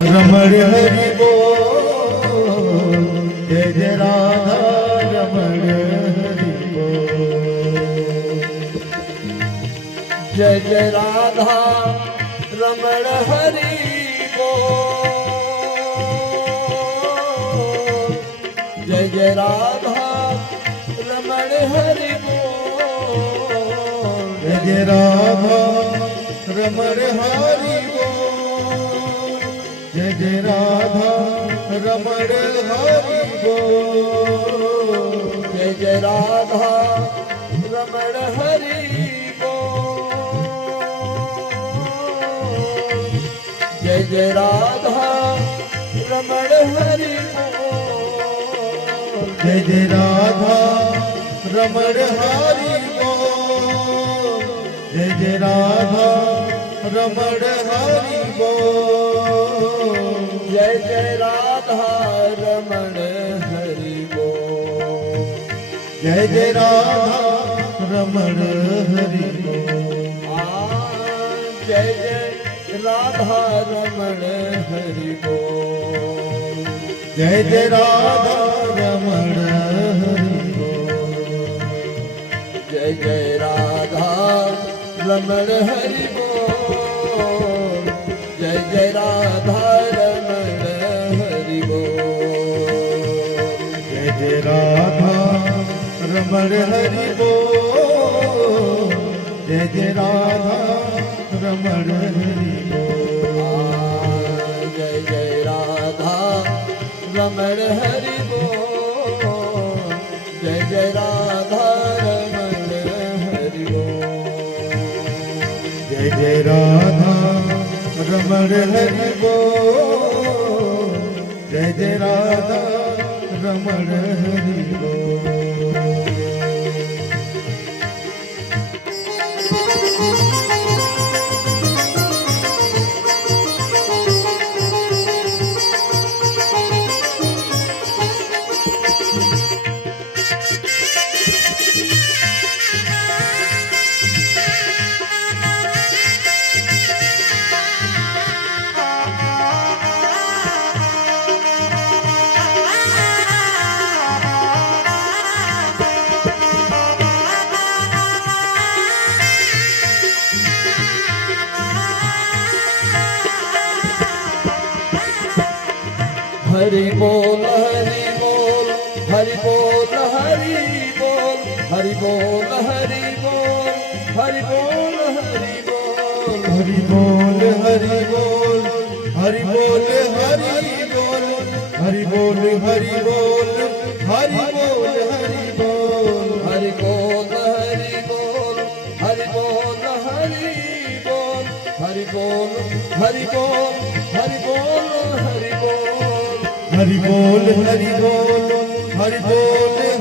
रमण हरि बोल, जय जय राधा रमण हरि बोल। जय जय राधा रमण हरि बोल। जय जय राधा रमण हरि बोल। जय जय राधा रमण हरि बोल, जय जय राधा रमण हरि बोल। जय जय राधा रमण हरि बोल। जय जय राधा रमण हरि बोल। जय जय राधा रमण हरि बोल, जय जय राधा रमण हरि बोल। जय जय राधा रमण हरि बोल। जय जय राधा रमण हरि बोल। जय जय राधा रमण हरि बोल। जय जय राधा रमण हरि बोल। जय जय राधा रमण हरि बोल। जय जय राधा रमण हरि बोल। जय जय राधा रमण हरि बोल, जय जय राधा रमण हरि बोल। जय जय राधा रमण हरि बोल। जय जय राधा रमण हरि बोल। जय जय राधा रमण हरि बोल, जय जय राधा रमण हरि बोल। हरि बोल हरि बोल हरि बोल हरि बोल हरि बोल हरि बोल हरि बोल हरि बोल हरि बोल हरि बोल, हरि बोल हरि बोल, हरि बोल हरि बोल, हरि बोल हरि बोल। हरि बोल हरि बोल हरि बोल हरि बोल हरि बोल हरि बोल हरि बोल हरि बोल। हरि बोल हरि बोल, हरि बोल हरि बोल,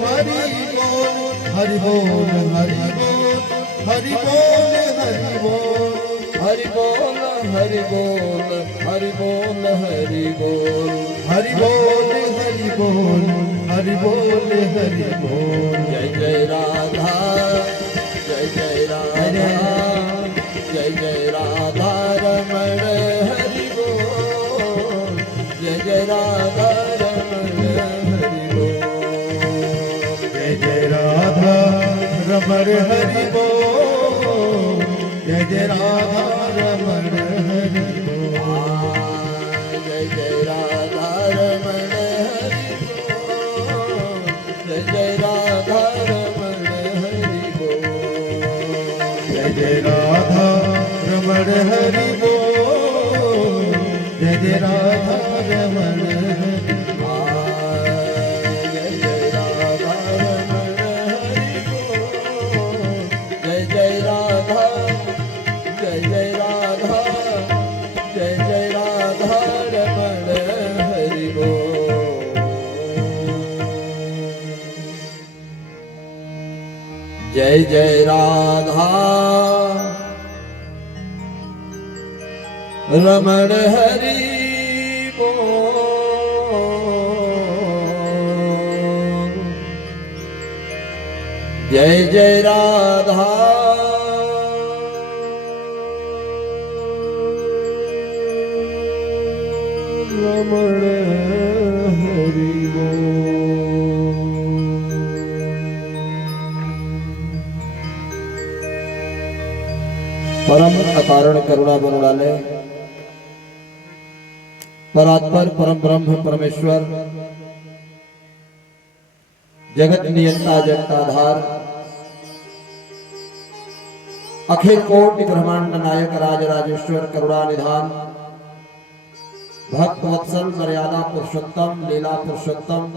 हरि बोल हरि बोल, हरि बोल हरि बोल। हरि बोल हरि बोल हरि बोल हरि बोल। हरि बोल हरि बोल, हरि बोल हरि बोल। जय जय राधा जय जय राधा जय जय राधा रमण हरि बोल। जय जय राधा रमण हरि बोल। जय जय राधा रमण हरि बोल, जय जय राधा रमण हरि बोल। जय जय राधा रमण हरि बोल। जय जय राधा रमण हरि बोल। जय जय राधा रमण हरि बोल, जय जय राधा रमण हरि बोल। जय जय राधा रमण हरि बोल। जय जय राधा जय जय राधा जय जय राधा रमण हरि बोल। जय जय राधा रमण हरि बोल। जय जय राधा रमण हरि बोल। परम अकारण करुणा बरुणालय परात्पर परम ब्रह्म परमेश्वर जगत नियंता जगताधार अखिल कोटि ब्रह्मांड नायक राज राजेश्वर करुणा निधान भक्त वत्सल मर्यादा पुरुषोत्तम लीला पुरुषोत्तम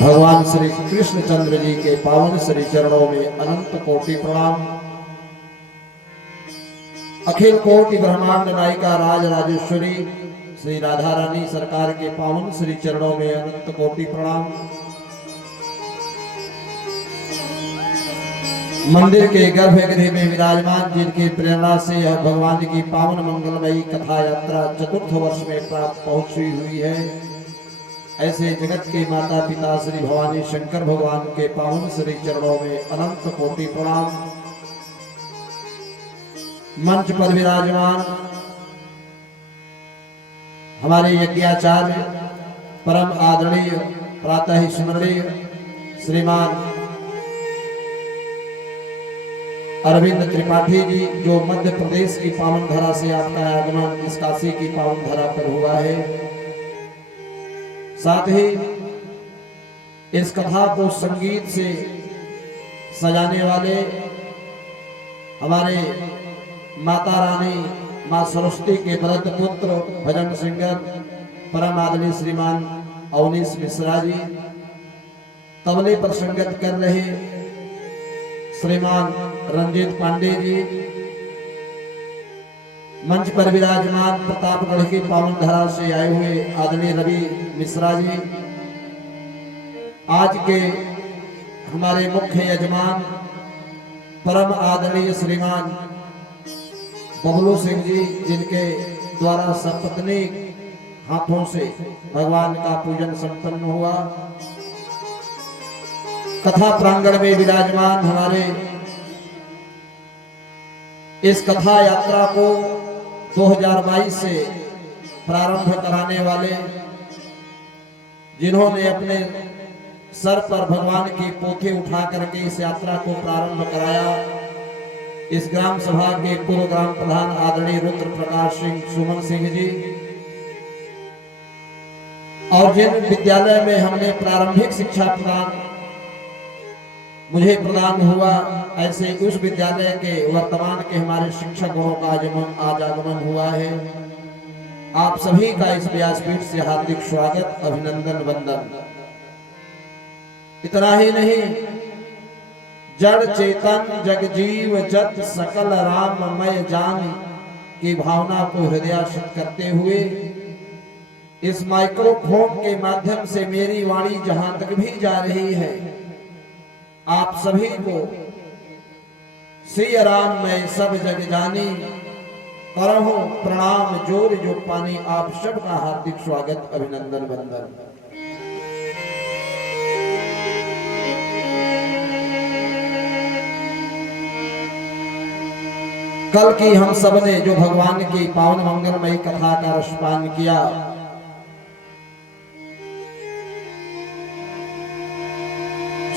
भगवान श्री कृष्ण चंद्र जी के पावन श्री चरणों में अनंत कोटि प्रणाम। अखिल कोटि ब्रह्मांड नायिका राज राजेश्वरी श्री राधा रानी सरकार के पावन श्री चरणों में अनंत कोटि प्रणाम। मंदिर के गर्भगृह में विराजमान जिनकी प्रेरणा से यह भगवान की पावन मंगलमयी कथा यात्रा चतुर्थ वर्ष में प्राप्त पहुंची हुई है, ऐसे जगत के माता पिता श्री भवानी शंकर भगवान के पावन श्री चरणों में अनंत कोटि प्रणाम। मंच पर विराजमान हमारे यज्ञाचार्य परम आदरणीय प्रातः स्मरणीय श्रीमान अरविंद त्रिपाठी जी, जो मध्य प्रदेश की पावन धरा से आपका आगमन इस काशी की पावन धरा पर हुआ है, साथ ही इस कथा को संगीत से सजाने वाले हमारे माता रानी मां सरस्वती के व्रत पुत्र भजन सिंगर परम आदरणीय श्रीमान अवनीश मिश्रा जी, तबले पर संगत कर रहे श्रीमान रंजीत पांडे जी, मंच पर विराजमान प्रतापगढ़ की पावन धरा से आए हुए आदरणीय रवि मिश्रा जी, आज के हमारे मुख्य यजमान परम आदरणीय श्रीमान बबलू सिंह जी, जिनके द्वारा सपत्नी हाथों से भगवान का पूजन संपन्न हुआ। कथा प्रांगण में विराजमान हमारे इस कथा यात्रा को 2022 से प्रारंभ कराने वाले, जिन्होंने अपने सर पर भगवान की पोथी उठा करके इस यात्रा को प्रारंभ कराया, इस ग्राम सभा के पूर्व ग्राम प्रधान आदरणीय रुद्र प्रकाश सिंह सुमन सिंह जी, और जिन विद्यालय में हमने प्रारंभिक शिक्षा मुझे प्रदान हुआ, ऐसे उस विद्यालय के वर्तमान के हमारे शिक्षकों का आज आगमन हुआ है। आप सभी का इस व्यासपीठ से हार्दिक स्वागत, अभिनंदन, वंदन। इतना ही नहीं, जड़ चेतन जग जीव जत सकल राममय जान की भावना को हृदयस्थ करते हुए इस माइक्रोफोन के माध्यम से मेरी वाणी जहां तक भी जा रही है, आप सभी को श्री राम में सब जग जानी करहु प्रणाम जोर जो पानी, आप सबका हार्दिक स्वागत, अभिनंदन, वंदन। कल की हम सब ने जो भगवान की पावन मंगलमयी कथा का रसपान किया,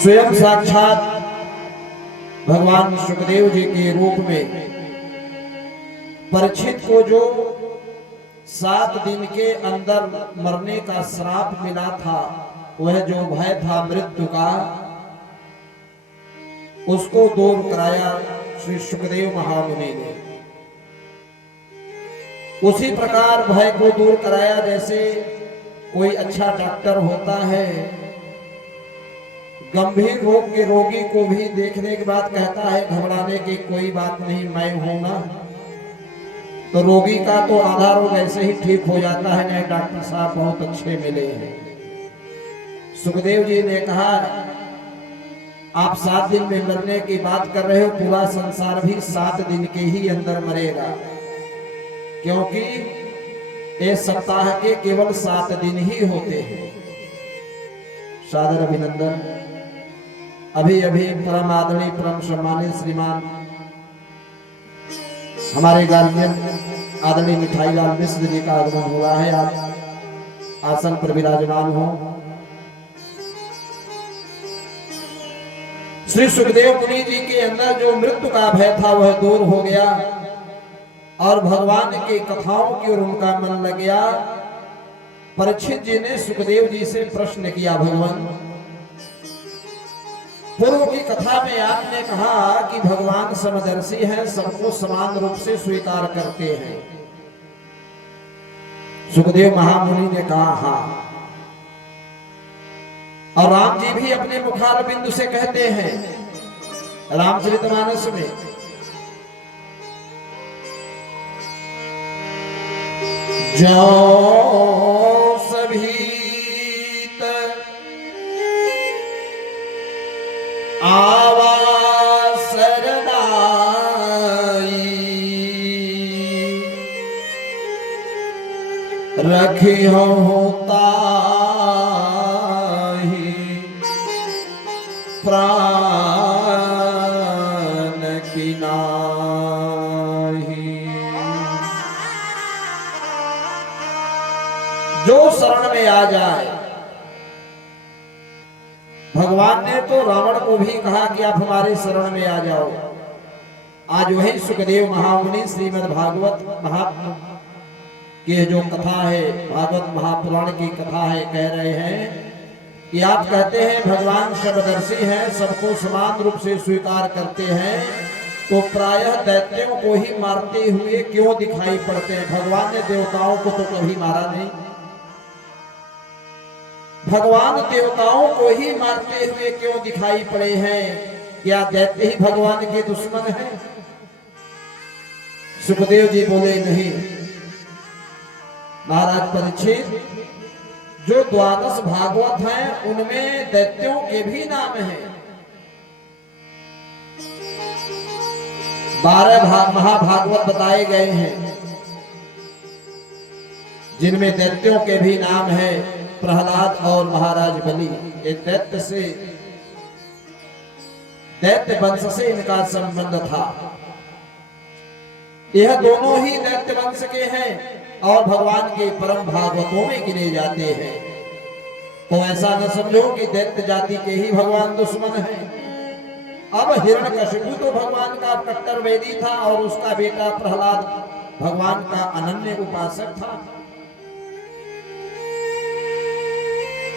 स्वयं साक्षात भगवान सुखदेव जी के रूप में परीक्षित को जो 7 दिन के अंदर मरने का श्राप मिला था, वह जो भय था मृत्यु का, उसको दूर कराया श्री सुखदेव महामुनि ने। उसी प्रकार भय को दूर कराया जैसे कोई अच्छा डॉक्टर होता है, गंभीर रोग के रोगी को भी देखने के बाद कहता है घबराने की कोई बात नहीं, मैं हूं ना, तो रोगी का तो आधा रोग ऐसे ही ठीक हो जाता है। नहीं, डॉक्टर साहब बहुत अच्छे मिले हैं। सुखदेव जी ने कहा, आप 7 दिन में मरने की बात कर रहे हो, पूरा संसार भी 7 दिन के ही अंदर मरेगा, क्योंकि एक सप्ताह के केवल 7 दिन ही होते हैं। सादर अभिनंदन। अभी अभी परम आदरणीय परम सम्मानित श्रीमान हमारे गार्जियन आदरणीय मिठाई लाल मिश्र जी का आगमन हुआ है। आप आसन पर विराजमान हो। श्री सुखदेव मुनि जी के अंदर जो मृत्यु का भय था वह दूर हो गया और भगवान की कथाओं की ओर उनका मन लग गया। परीक्षित जी ने सुखदेव जी से प्रश्न किया, भगवान पूर्व की कथा में आपने कहा कि भगवान समदर्शी हैं, सबको समान रूप से स्वीकार करते हैं। सुखदेव महामुनि ने कहा हाँ। और राम जी भी अपने मुखार बिंदु से कहते हैं रामचरितमानस में, जो सभी आवा सरदाई रखी होता प्राण की नाही। जो शरण में आ जाए, भगवान ने तो रावण को भी कहा कि आप हमारे शरण में आ जाओ। आज वही सुखदेव महामुनि श्रीमद् भागवत महात्म की जो कथा है, भागवत महापुराण की कथा है, कह रहे हैं कि आप कहते हैं भगवान समदर्शी हैं, सबको समान रूप से स्वीकार करते हैं, तो प्रायः दैत्यों को ही मारते हुए क्यों दिखाई पड़ते हैं? भगवान ने देवताओं को तो कभी मारा नहीं। भगवान देवताओं को ही मारते हुए क्यों दिखाई पड़े हैं? क्या दैत्य ही भगवान के दुश्मन हैं? सुखदेव जी बोले नहीं महाराज परीक्षित, जो द्वादश भागवत हैं उनमें दैत्यों के भी नाम हैं। 12 महाभागवत बताए गए हैं जिनमें दैत्यों के भी नाम है। प्रहलाद और महाराज बलि, ये दैत्य वंश से इनका संबंध था। यह दोनों ही दैत्य वंश के हैं और भगवान के परम भागवतों में गिने जाते हैं। तो ऐसा न समझो कि दैत्य जाति के ही भगवान दुश्मन हैं। अब हिरण्यकशिपु तो भगवान का कट्टर वैदी था और उसका बेटा प्रहलाद भगवान का अनन्य उपासक था।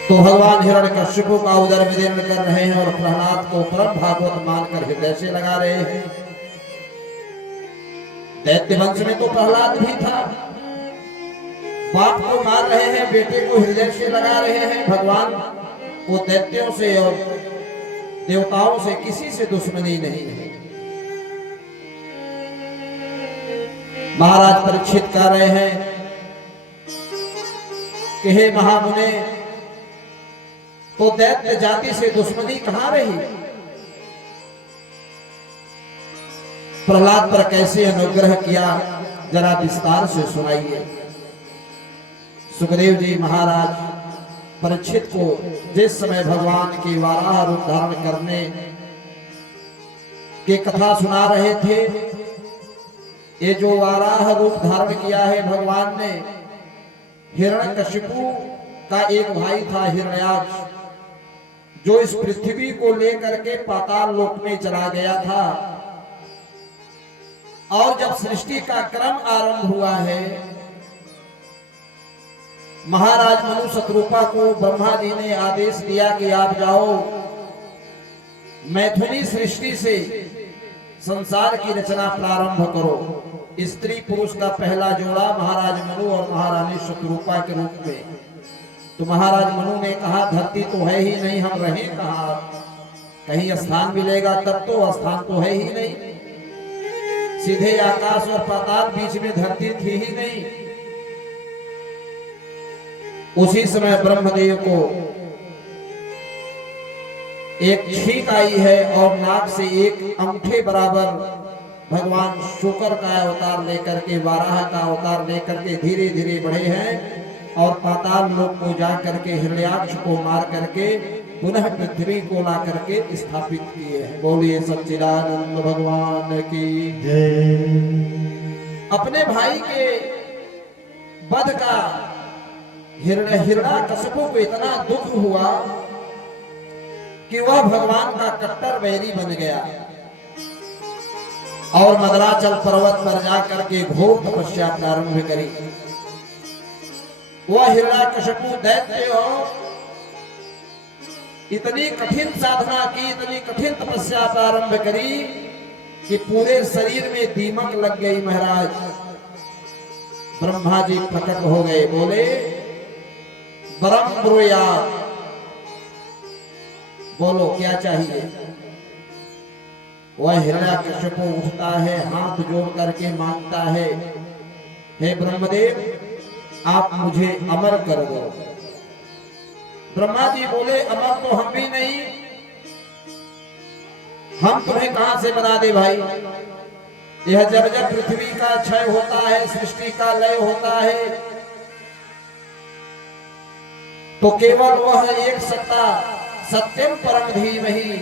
तो भगवान हिरण्यकशिपु का उदर विदीर्ण कर रहे हैं और प्रहलाद को परम भागवत मानकर हृदय से लगा रहे हैं। दैत्य वंश में तो प्रहलाद भी था। बाप को मार रहे हैं, बेटे को हृदय से लगा रहे हैं। भगवान वो दैत्यों से और देवताओं से किसी से दुश्मनी नहीं है। महाराज परीक्षित कर रहे हैं कि हे महामुने, तो दैत्य जाति से दुश्मनी कहां रही? प्रहलाद पर कैसे अनुग्रह किया, जरा विस्तार से सुनाइए। सुखदेव जी महाराज परीक्षित को जिस समय भगवान के वाराह रूप धारण करने की कथा सुना रहे थे, ये जो वाराह रूप धारण किया है भगवान ने, हिरण्यकशिपु का एक भाई था हिरण्याक्ष, जो इस पृथ्वी को लेकर के पाताल लोक में चला गया था। और जब सृष्टि का क्रम आरंभ हुआ है, महाराज मनु शत्रुपा को ब्रह्मा जी ने आदेश दिया कि आप जाओ मैथुनी सृष्टि से संसार की रचना प्रारंभ करो। स्त्री पुरुष का पहला जोड़ा महाराज मनु और महारानी शत्रुपा के रूप में। तो महाराज मनु ने कहा धरती तो है ही नहीं, हम रहें कहां? कहीं स्थान मिलेगा तब तो, स्थान तो है ही नहीं। सीधे आकाश और पाताल, बीच में धरती थी ही नहीं। उसी समय ब्रह्मदेव को एक छींक आई है और नाक से एक अंगूठे बराबर भगवान शुक्र का अवतार लेकर के, वाराह का अवतार लेकर के धीरे धीरे बढ़े हैं और पाताल लोक को जा करके हिरण्याक्ष को मार करके पुनः पृथ्वी को ला करके स्थापित किए हैं। बोलिए सच्चिदानंद भगवान की जय। अपने भाई के वध का हिरण्यकशिपु को इतना दुख हुआ कि वह भगवान का कट्टर बैरी बन गया और मदराचल पर्वत पर जाकर के घोर तपस्या प्रारंभ करी। वह हिरण्यकशिपु दैत्य इतनी कठिन साधना की, इतनी कठिन तपस्या प्रारंभ करी कि पूरे शरीर में दीमक लग गई। महाराज ब्रह्मा जी प्रकट हो गए, बोले ब्रह्मया, बोलो क्या चाहिए। वह हिरण्यकशिपु उठता है, हाथ जोड़ करके मांगता है, हे ब्रह्मदेव आप मुझे अमर कर दो। ब्रह्मा जी बोले अमर तो हम भी नहीं, हम तुम्हें कहां से बना दे भाई। यह जब जब पृथ्वी का क्षय होता है, सृष्टि का लय होता है, तो केवल वह एक सत्ता सत्यम परम धीमहि,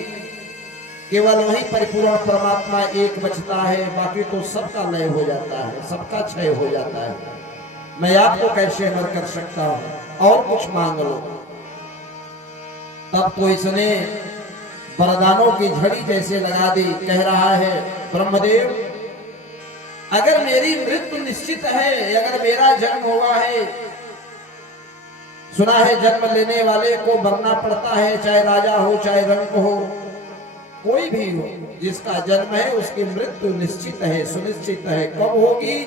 केवल वही परिपूर्ण परमात्मा एक बचता है, बाकी तो सबका लय हो जाता है, सबका क्षय हो जाता है। मैं आपको कैसे अमर कर सकता हूं, और कुछ मांग लो। तब तो इसने वरदानों की झड़ी जैसे लगा दी। कह रहा है ब्रह्मदेव अगर मेरी मृत्यु निश्चित है, अगर मेरा जन्म हुआ है, सुना है जन्म लेने वाले को मरना पड़ता है, चाहे राजा हो चाहे रंक हो, कोई भी हो, जिसका जन्म है उसकी मृत्यु निश्चित है, सुनिश्चित है। कब होगी,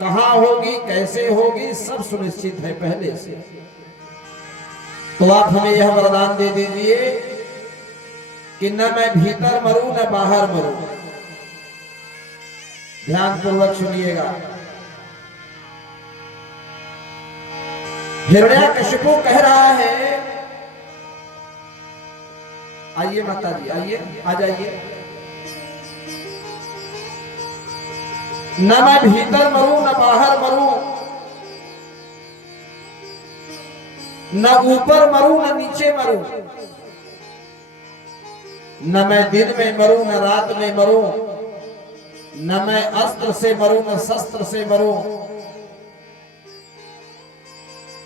कहां होगी, कैसे होगी, सब सुनिश्चित है पहले से। तो आप हमें यह वरदान दे दीजिए कि न मैं भीतर मरूं न बाहर मरूं। ध्यान पूर्वक सुनिएगा। हिरण्यकशिपु कह रहा है, आइए माता जी आइए, आ जाइए। न मैं भीतर मरूं न बाहर मरूं, न ऊपर मरूं न नीचे मरूं, न मैं दिन में मरूं न रात में मरूं, न मैं अस्त्र से मरूं न शस्त्र से मरूं,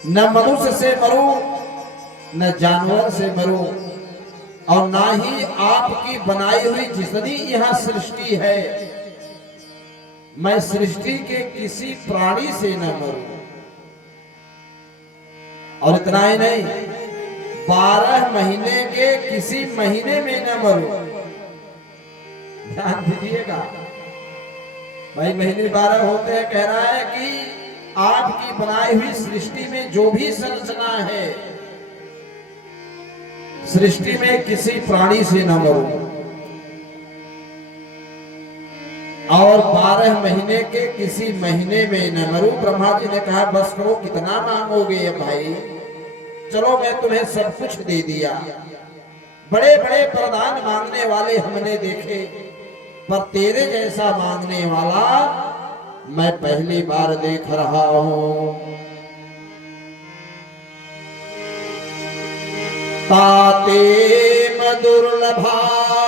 न मनुष्य से मरूं न जानवर से मरूं, और ना ही आपकी बनाई हुई जितनी यहां सृष्टि है, मैं सृष्टि के किसी प्राणी से न मरूं। और इतना ही नहीं, 12 महीने के किसी महीने में न मरूं। ध्यान दीजिएगा भाई, महीने 12 होते हैं। कह रहा है कि आपकी बनाई हुई सृष्टि में जो भी संरचना है, सृष्टि में किसी प्राणी से न मरूं, और 12 महीने के किसी महीने में न मरूं। ब्रह्मा जी ने कहा बस करो, कितना मांगोगे भाई, चलो मैं तुम्हें सब कुछ दे दिया। बड़े बड़े वरदान मांगने वाले हमने देखे, पर तेरे जैसा मांगने वाला मैं पहली बार देख रहा हूं। ताते मधुर्लभा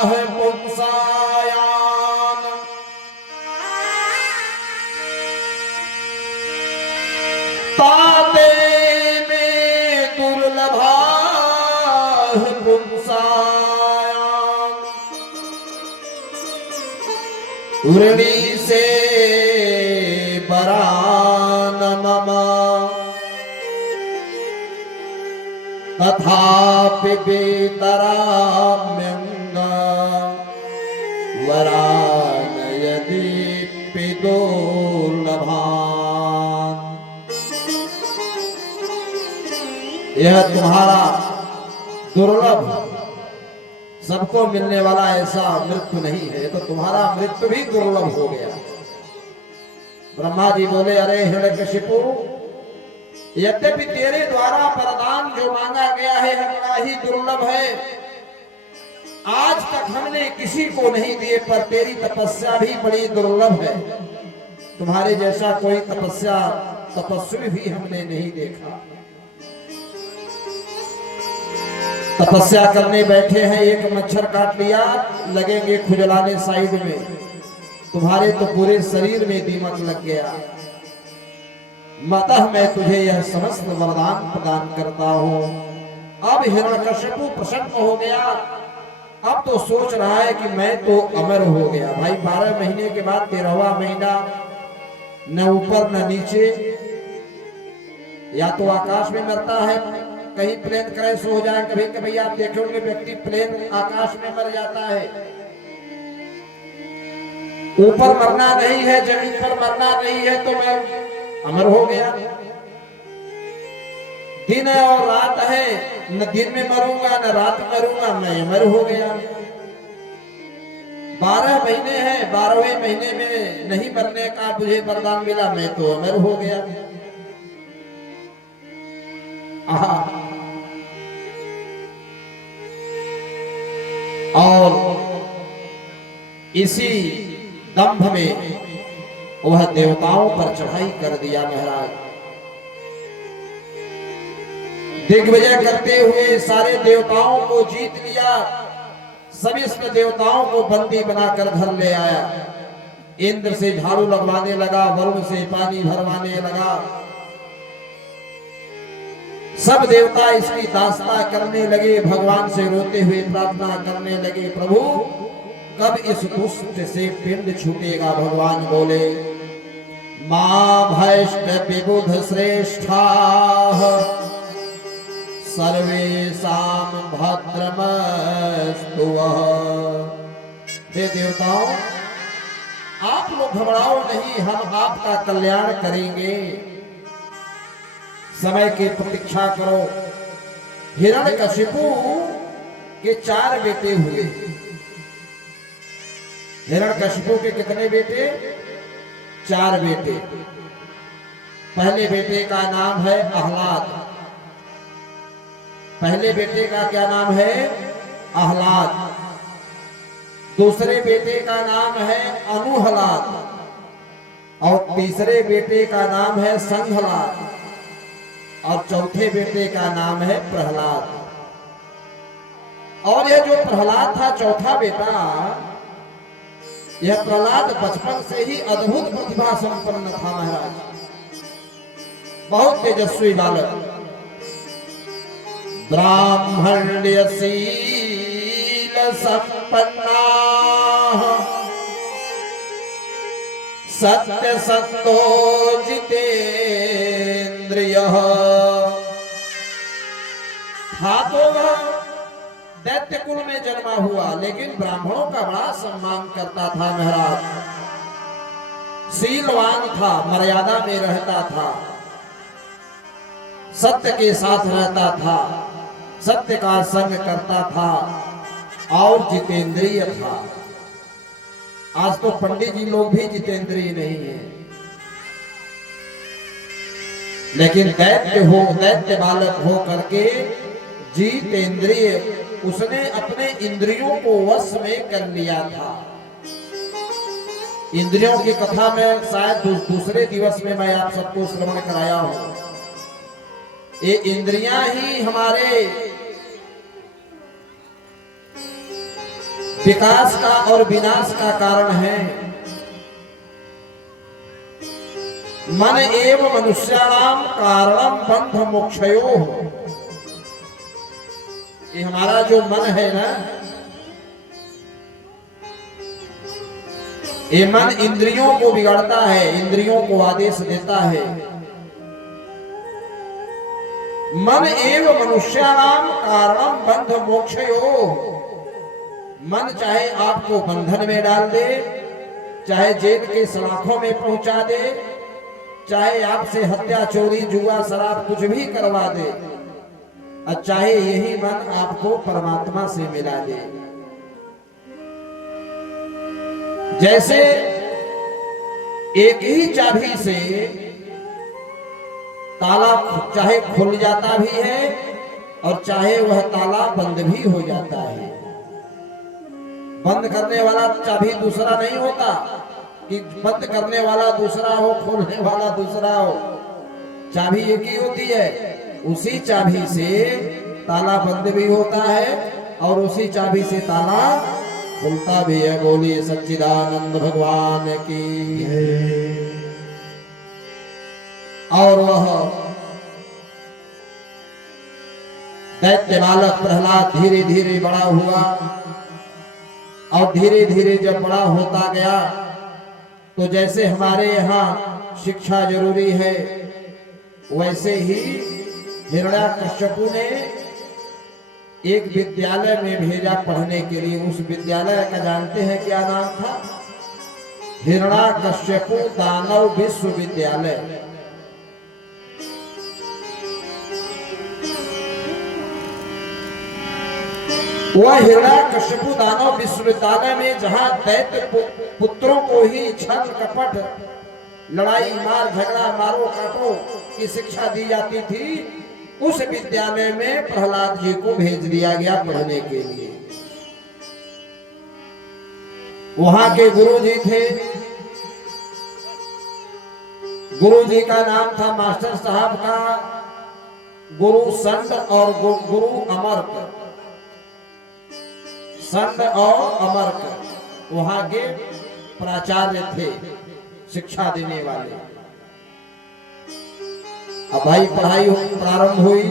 है पुंसायान, ताते में दुर्लभा है पुंसायान, ऋणी से बरान मम, तथापि बेतराम्यंग वरान यदि दुर्लभान। यह तुम्हारा दुर्लभ, सबको मिलने वाला ऐसा मृत्यु नहीं है, तो तुम्हारा मृत्यु भी दुर्लभ हो गया। ब्रह्मा जी बोले अरे हिरण्यकशिपु, यद्यपि तेरे द्वारा वरदान जो मांगा गया है बड़ा ही दुर्लभ है, आज तक हमने किसी को नहीं दिए, पर तेरी तपस्या भी बड़ी दुर्लभ है। तुम्हारे जैसा कोई तपस्वी भी हमने नहीं देखा। तपस्या करने बैठे हैं, एक मच्छर काट लिया, लगेंगे खुजलाने साइड में, तुम्हारे तो पूरे शरीर में दीमक लग गया। मतः मैं तुझे यह समस्त वरदान प्रदान करता हूं। अब हिरण्यकशिपु प्रसन्न हो गया। अब तो सोच रहा है कि मैं तो अमर हो गया। भाई 12 महीने के बाद 13वां महीना, न ऊपर न नीचे, या तो आकाश में मरता है, कहीं प्लेन क्रैश हो जाए, कभी कभी आप देखोगे व्यक्ति प्लेन आकाश में मर जाता है। ऊपर मरना नहीं है, जमीन पर मरना नहीं है, तो मैं अमर हो गया। दिन और रात है, न दिन में मरूंगा न रात में मरूंगा, मैं अमर हो गया। 12 महीने हैं, 12वें महीने में नहीं मरने का मुझे वरदान मिला, मैं तो अमर हो गया। और इसी दंभ में वह देवताओं पर चढ़ाई कर दिया। महाराज दिग्विजय करते हुए सारे देवताओं को जीत लिया। सभी देवताओं को बंदी बनाकर घर ले आया। इंद्र से झाड़ू लगवाने लगा, वरुण से पानी भरवाने लगा। सब देवता इसकी दास्ता करने लगे, भगवान से रोते हुए प्रार्थना करने लगे, प्रभु कब इस दुष्ट से पिंड छूटेगा। भगवान बोले, मां भैष्ट विबुध श्रेष्ठा सर्वेषां भद्रमस्तु। हे देवताओं, आप लोग घबराओ नहीं, हम आपका कल्याण करेंगे। समय की प्रतीक्षा करो। हिरण्यकशिपु के 4 बेटे हुए। हिरण्यकशिपु के कितने बेटे? 4 बेटे। पहले बेटे का नाम है आह्लाद। पहले बेटे का क्या नाम है? आह्लाद। दूसरे बेटे का नाम है अनुहलाद। और तीसरे बेटे का नाम है संघलाद। और चौथे बेटे का नाम है प्रहलाद। और यह जो प्रहलाद था, चौथा बेटा, यह प्रहलाद बचपन से ही अद्भुत प्रतिभा संपन्न था। महाराज बहुत तेजस्वी बालक, ब्राह्मण्य शील संपन्ना, सत्य सत्तो जितेन्द्रिय। था तो वह दैत्य कुल में जन्मा हुआ, लेकिन ब्राह्मणों का बड़ा सम्मान करता था। महाराज शीलवान था, मर्यादा में रहता था, सत्य के साथ रहता था, सत्य का संग करता था और जितेंद्रिय था। आज तो पंडित जी लोग भी जितेंद्रिय नहीं है, लेकिन दैत्य बालक हो करके जितेंद्रिय, उसने अपने इंद्रियों को वश में कर लिया था। इंद्रियों की कथा में शायद दूसरे दिवस में मैं आप सबको श्रवण कराया हूं। ये इंद्रियां ही हमारे विकास का और विनाश का कारण है। मन एव मनुष्याणाम कारणम बंध मोक्षयोः। ये हमारा जो मन है ना, ये मन इंद्रियों को बिगाड़ता है, इंद्रियों को आदेश देता है। मन एव मनुष्याणाम कारणम बंध मोक्षयोः। मन चाहे आपको बंधन में डाल दे, चाहे जेल के सलाखों में पहुंचा दे, चाहे आपसे हत्या, चोरी, जुआ, शराब कुछ भी करवा दे, और चाहे यही मन आपको परमात्मा से मिला दे। जैसे एक ही चाबी से ताला चाहे खुल जाता भी है और चाहे वह ताला बंद भी हो जाता है। बंद करने वाला चाबी दूसरा नहीं होता कि बंद करने वाला दूसरा हो, खोलने वाला दूसरा हो। चाबी एक ही होती है। उसी चाबी से ताला बंद भी होता है और उसी चाबी से ताला खुलता भी है। बोलिए सच्चिदानंद भगवान की। और वह दैत्य बालक प्रहलाद धीरे धीरे बड़ा हुआ और धीरे धीरे जब बड़ा होता गया तो जैसे हमारे यहाँ शिक्षा जरूरी है वैसे ही हिरण्याकश्यपु ने एक विद्यालय में भेजा पढ़ने के लिए। उस विद्यालय का जानते हैं क्या नाम था? हिरण्याकश्यपु दानव विश्वविद्यालय। वह हिरण्याकश्यपु दानव विश्वविद्यालय में जहां दैत्य पुत्रों को ही छल कपट, लड़ाई मार, झगड़ा, मारो काटो की शिक्षा दी जाती थी, उस विद्यालय में प्रहलाद जी को भेज दिया गया पढ़ने के लिए। वहां के गुरु जी थे, गुरु जी का नाम था मास्टर साहब का गुरु संत और गुरु अमर्क। संत और अमर्क वहां के प्राचार्य थे, शिक्षा देने वाले। अब भाई पढ़ाई प्रारंभ हुई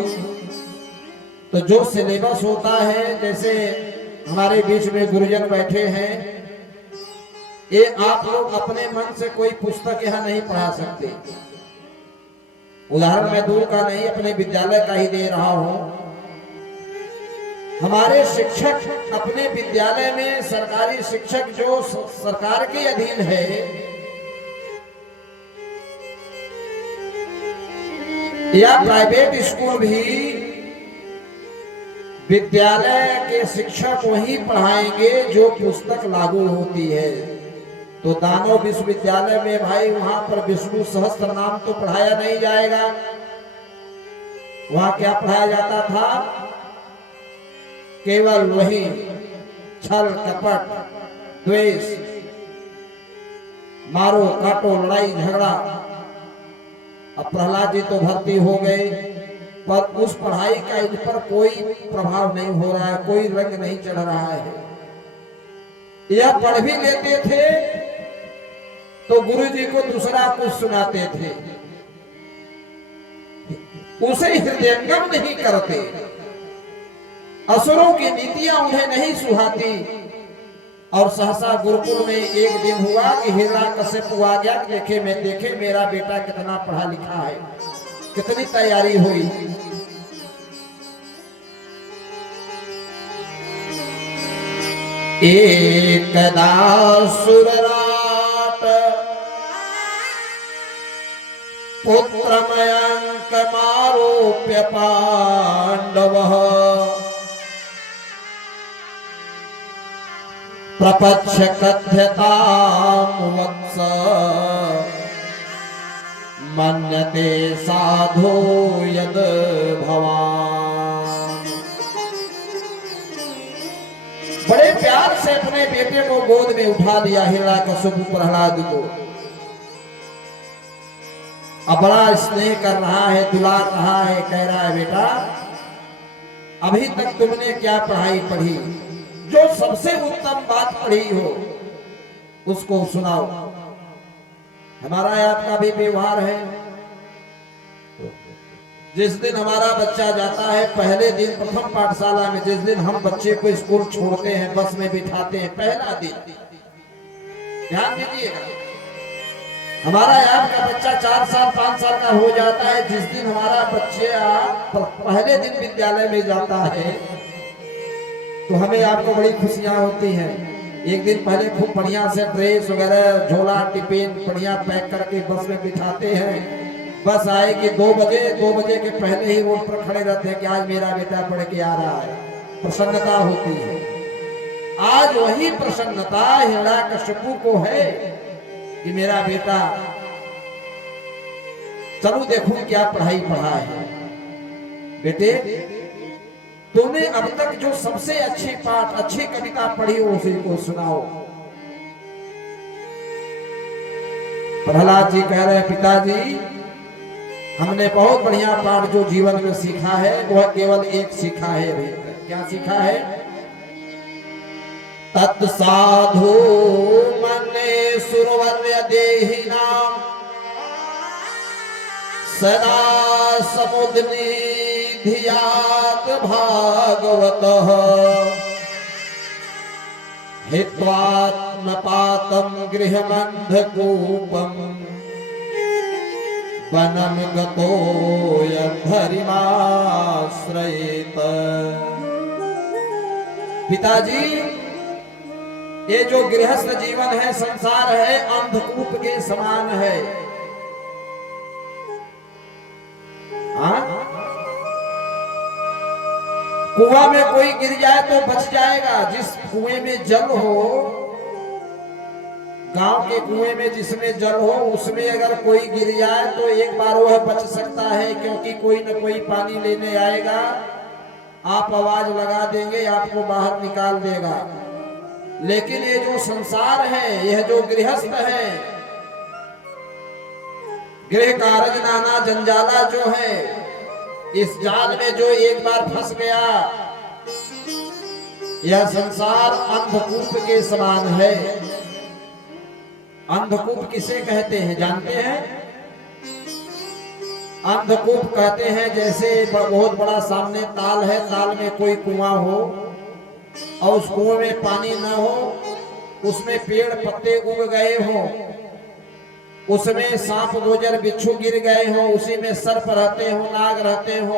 तो जो सिलेबस होता है, जैसे हमारे बीच में गुरुजन बैठे हैं, ये आप लोग अपने मन से कोई पुस्तक यहाँ नहीं पढ़ा सकते। उदाहरण मैं दूर का नहीं, अपने विद्यालय का ही दे रहा हूं। हमारे शिक्षक अपने विद्यालय में, सरकारी शिक्षक जो सरकार के अधीन है, या प्राइवेट स्कूल भी विद्यालय के शिक्षक वही पढ़ाएंगे जो पुस्तक लागू होती है। तो दानव विश्वविद्यालय में भाई वहां पर विष्णु सहस्त्र नाम तो पढ़ाया नहीं जाएगा। वहां क्या पढ़ाया जाता था? केवल वही छल कपट, द्वेष, मारो काटो, लड़ाई झगड़ा। अब प्रहलाद जी तो भर्ती हो गए, पर उस पढ़ाई का इन पर कोई प्रभाव नहीं हो रहा है, कोई रंग नहीं चढ़ रहा है। यह पढ़ भी लेते थे तो गुरु जी को दूसरा कुछ सुनाते थे, उसे हृदयंगम नहीं करते। असुरों की नीतियां उन्हें नहीं सुहाती। और सहसा गुरुकुल में एक दिन हुआ कि हिरण्याकश्यपु आ गया, देखे मेरा बेटा कितना पढ़ा लिखा है, कितनी तैयारी हुई। एकदा सुरराट पुत्रमयंक मारोप्य पांडवः प्रपच्छ कथ्यतां वत्स मन्यते साधो यद भवान। बड़े प्यार से अपने बेटे को गोद में उठा लिया हिरण्याकश्यपु प्रहलाद को। अब बड़ा स्नेह कर रहा है, दुलार रहा है, कह रहा है बेटा अभी तक तुमने क्या पढ़ाई पढ़ी? जो सबसे उत्तम बात पढ़ी हो उसको सुनाओ। हमारा आपका भी व्यवहार है, जिस दिन हमारा बच्चा जाता है पहले दिन प्रथम पाठशाला में, जिस दिन हम बच्चे को स्कूल छोड़ते हैं, बस में बिठाते हैं, पहला दिन ध्यान दीजिएगा, हमारा आपका बच्चा 4 साल 5 साल का हो जाता है, जिस दिन हमारा बच्चा पहले दिन विद्यालय में जाता है तो हमें आपको बड़ी खुशियां होती हैं। एक दिन पहले खूब बढ़िया से ड्रेस वगैरह, झोला टिफिन बढ़िया पैक करके बस में बिठाते हैं। बस आएगी 2 बजे के पहले ही रोड पर खड़े रहते हैं कि आज मेरा बेटा पढ़ के आ रहा है, प्रसन्नता होती है। आज वही प्रसन्नता हिरण्याकश्यपु को है कि मेरा बेटा, चलो देखूं क्या पढ़ाई पढ़ा है। बेटे तुमने अब तक जो सबसे अच्छी पाठ, अच्छी कविता पढ़ी हो उसी को सुनाओ। प्रहलाद जी कह रहे हैं पिताजी हमने बहुत बढ़िया पाठ जो जीवन में सीखा है वह केवल एक सीखा है। अभी तक क्या सीखा है? तत्साधु मन्ये सुरवर्य देहि नाम सदा समुद्निधियात भागवतः हित्वात्मपातं गृहमन्धकूपम् वनं गतोऽयद्धरिमाश्रयेत। पिताजी, ये जो गृहस्थ जीवन है, संसार है, अंधकूप के समान है। कुआं में कोई गिर जाए तो बच जाएगा। जिस कुएं में जल हो, गांव के कुएं में जिसमें जल हो, उसमें अगर कोई गिर जाए तो एक बार वह बच सकता है, क्योंकि कोई न कोई पानी लेने आएगा। आप आवाज लगा देंगे, आपको बाहर निकाल देगा। लेकिन ये जो संसार है, यह जो गृहस्थ है, गृह कारज नाना जंजाला जो है, इस जाल में जो एक बार फंस गया, यह संसार अंधकूप के समान है। अंधकूप किसे कहते हैं जानते हैं? अंधकूप कहते हैं जैसे बहुत बड़ा सामने ताल है, ताल में कोई कुआं हो और उस कुएं में पानी न हो, उसमें पेड़ पत्ते उग गए हो, उसमें सांप गोजर बिच्छू गिर गए हो, उसी में सर्प रहते हो, नाग रहते हो,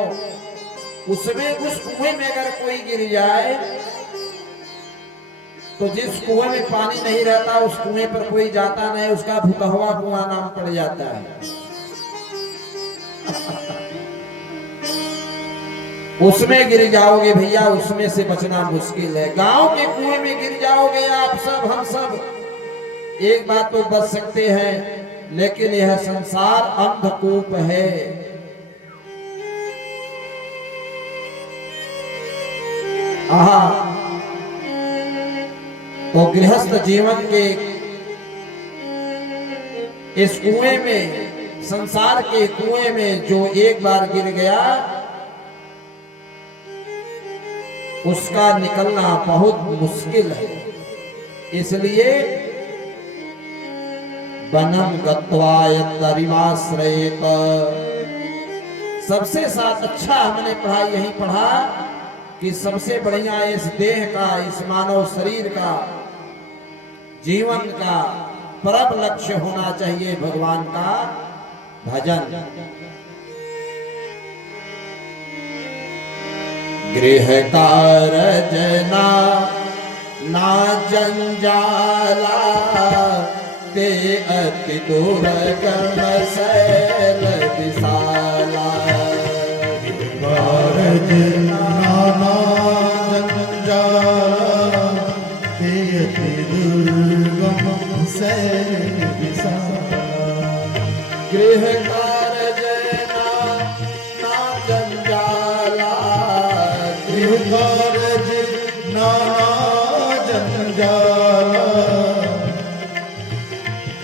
उसमें उस कुएं में अगर कोई गिर जाए तो जिस कुएं में पानी नहीं रहता, उस कुएं पर कोई जाता नहीं, उसका भुतहवा कुआं नाम पड़ जाता है। उसमें गिर जाओगे भैया, उसमें से बचना मुश्किल है। गांव के कुएं में गिर जाओगे आप सब, हम सब, एक बात तो बच सकते हैं, लेकिन यह संसार अंधकूप है। आहा, तो गृहस्थ जीवन के इस कुएं में, संसार के कुएं में जो एक बार गिर गया, उसका निकलना बहुत मुश्किल है। इसलिए वनं गत्वा यद्धरिमाश्रयेत, सबसे साथ अच्छा हमने पढ़ा, यही पढ़ा कि सबसे बढ़िया इस देह का, इस मानव शरीर का, जीवन का परम लक्ष्य होना चाहिए भगवान का भजन। गृह कारज ना जंजाला, ते अति दुर्गम शैल विशाला। कारज नाना जंजाला, ते अति दुर्गम शैल विशाला। गृह कारज ना जंजाला, गृह कारज नाना जंजाला,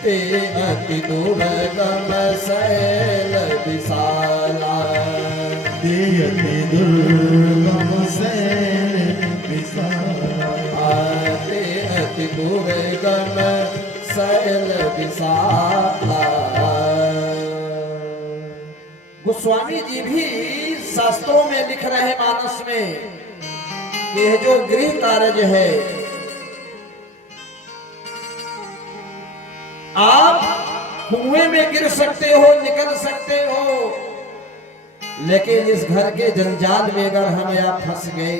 ते अति दुर्गम शैल विशाला। ते अति दुर्गम शैल विशाला। ते अति दुर्गम शैल विशाला। गोस्वामी जी भी शास्त्रों में लिख रहे हैं, मानस में, यह जो गृह कार्य है, आप कुएं में गिर सकते हो, निकल सकते हो, लेकिन इस घर के जंजाल में अगर हम या फंस गए,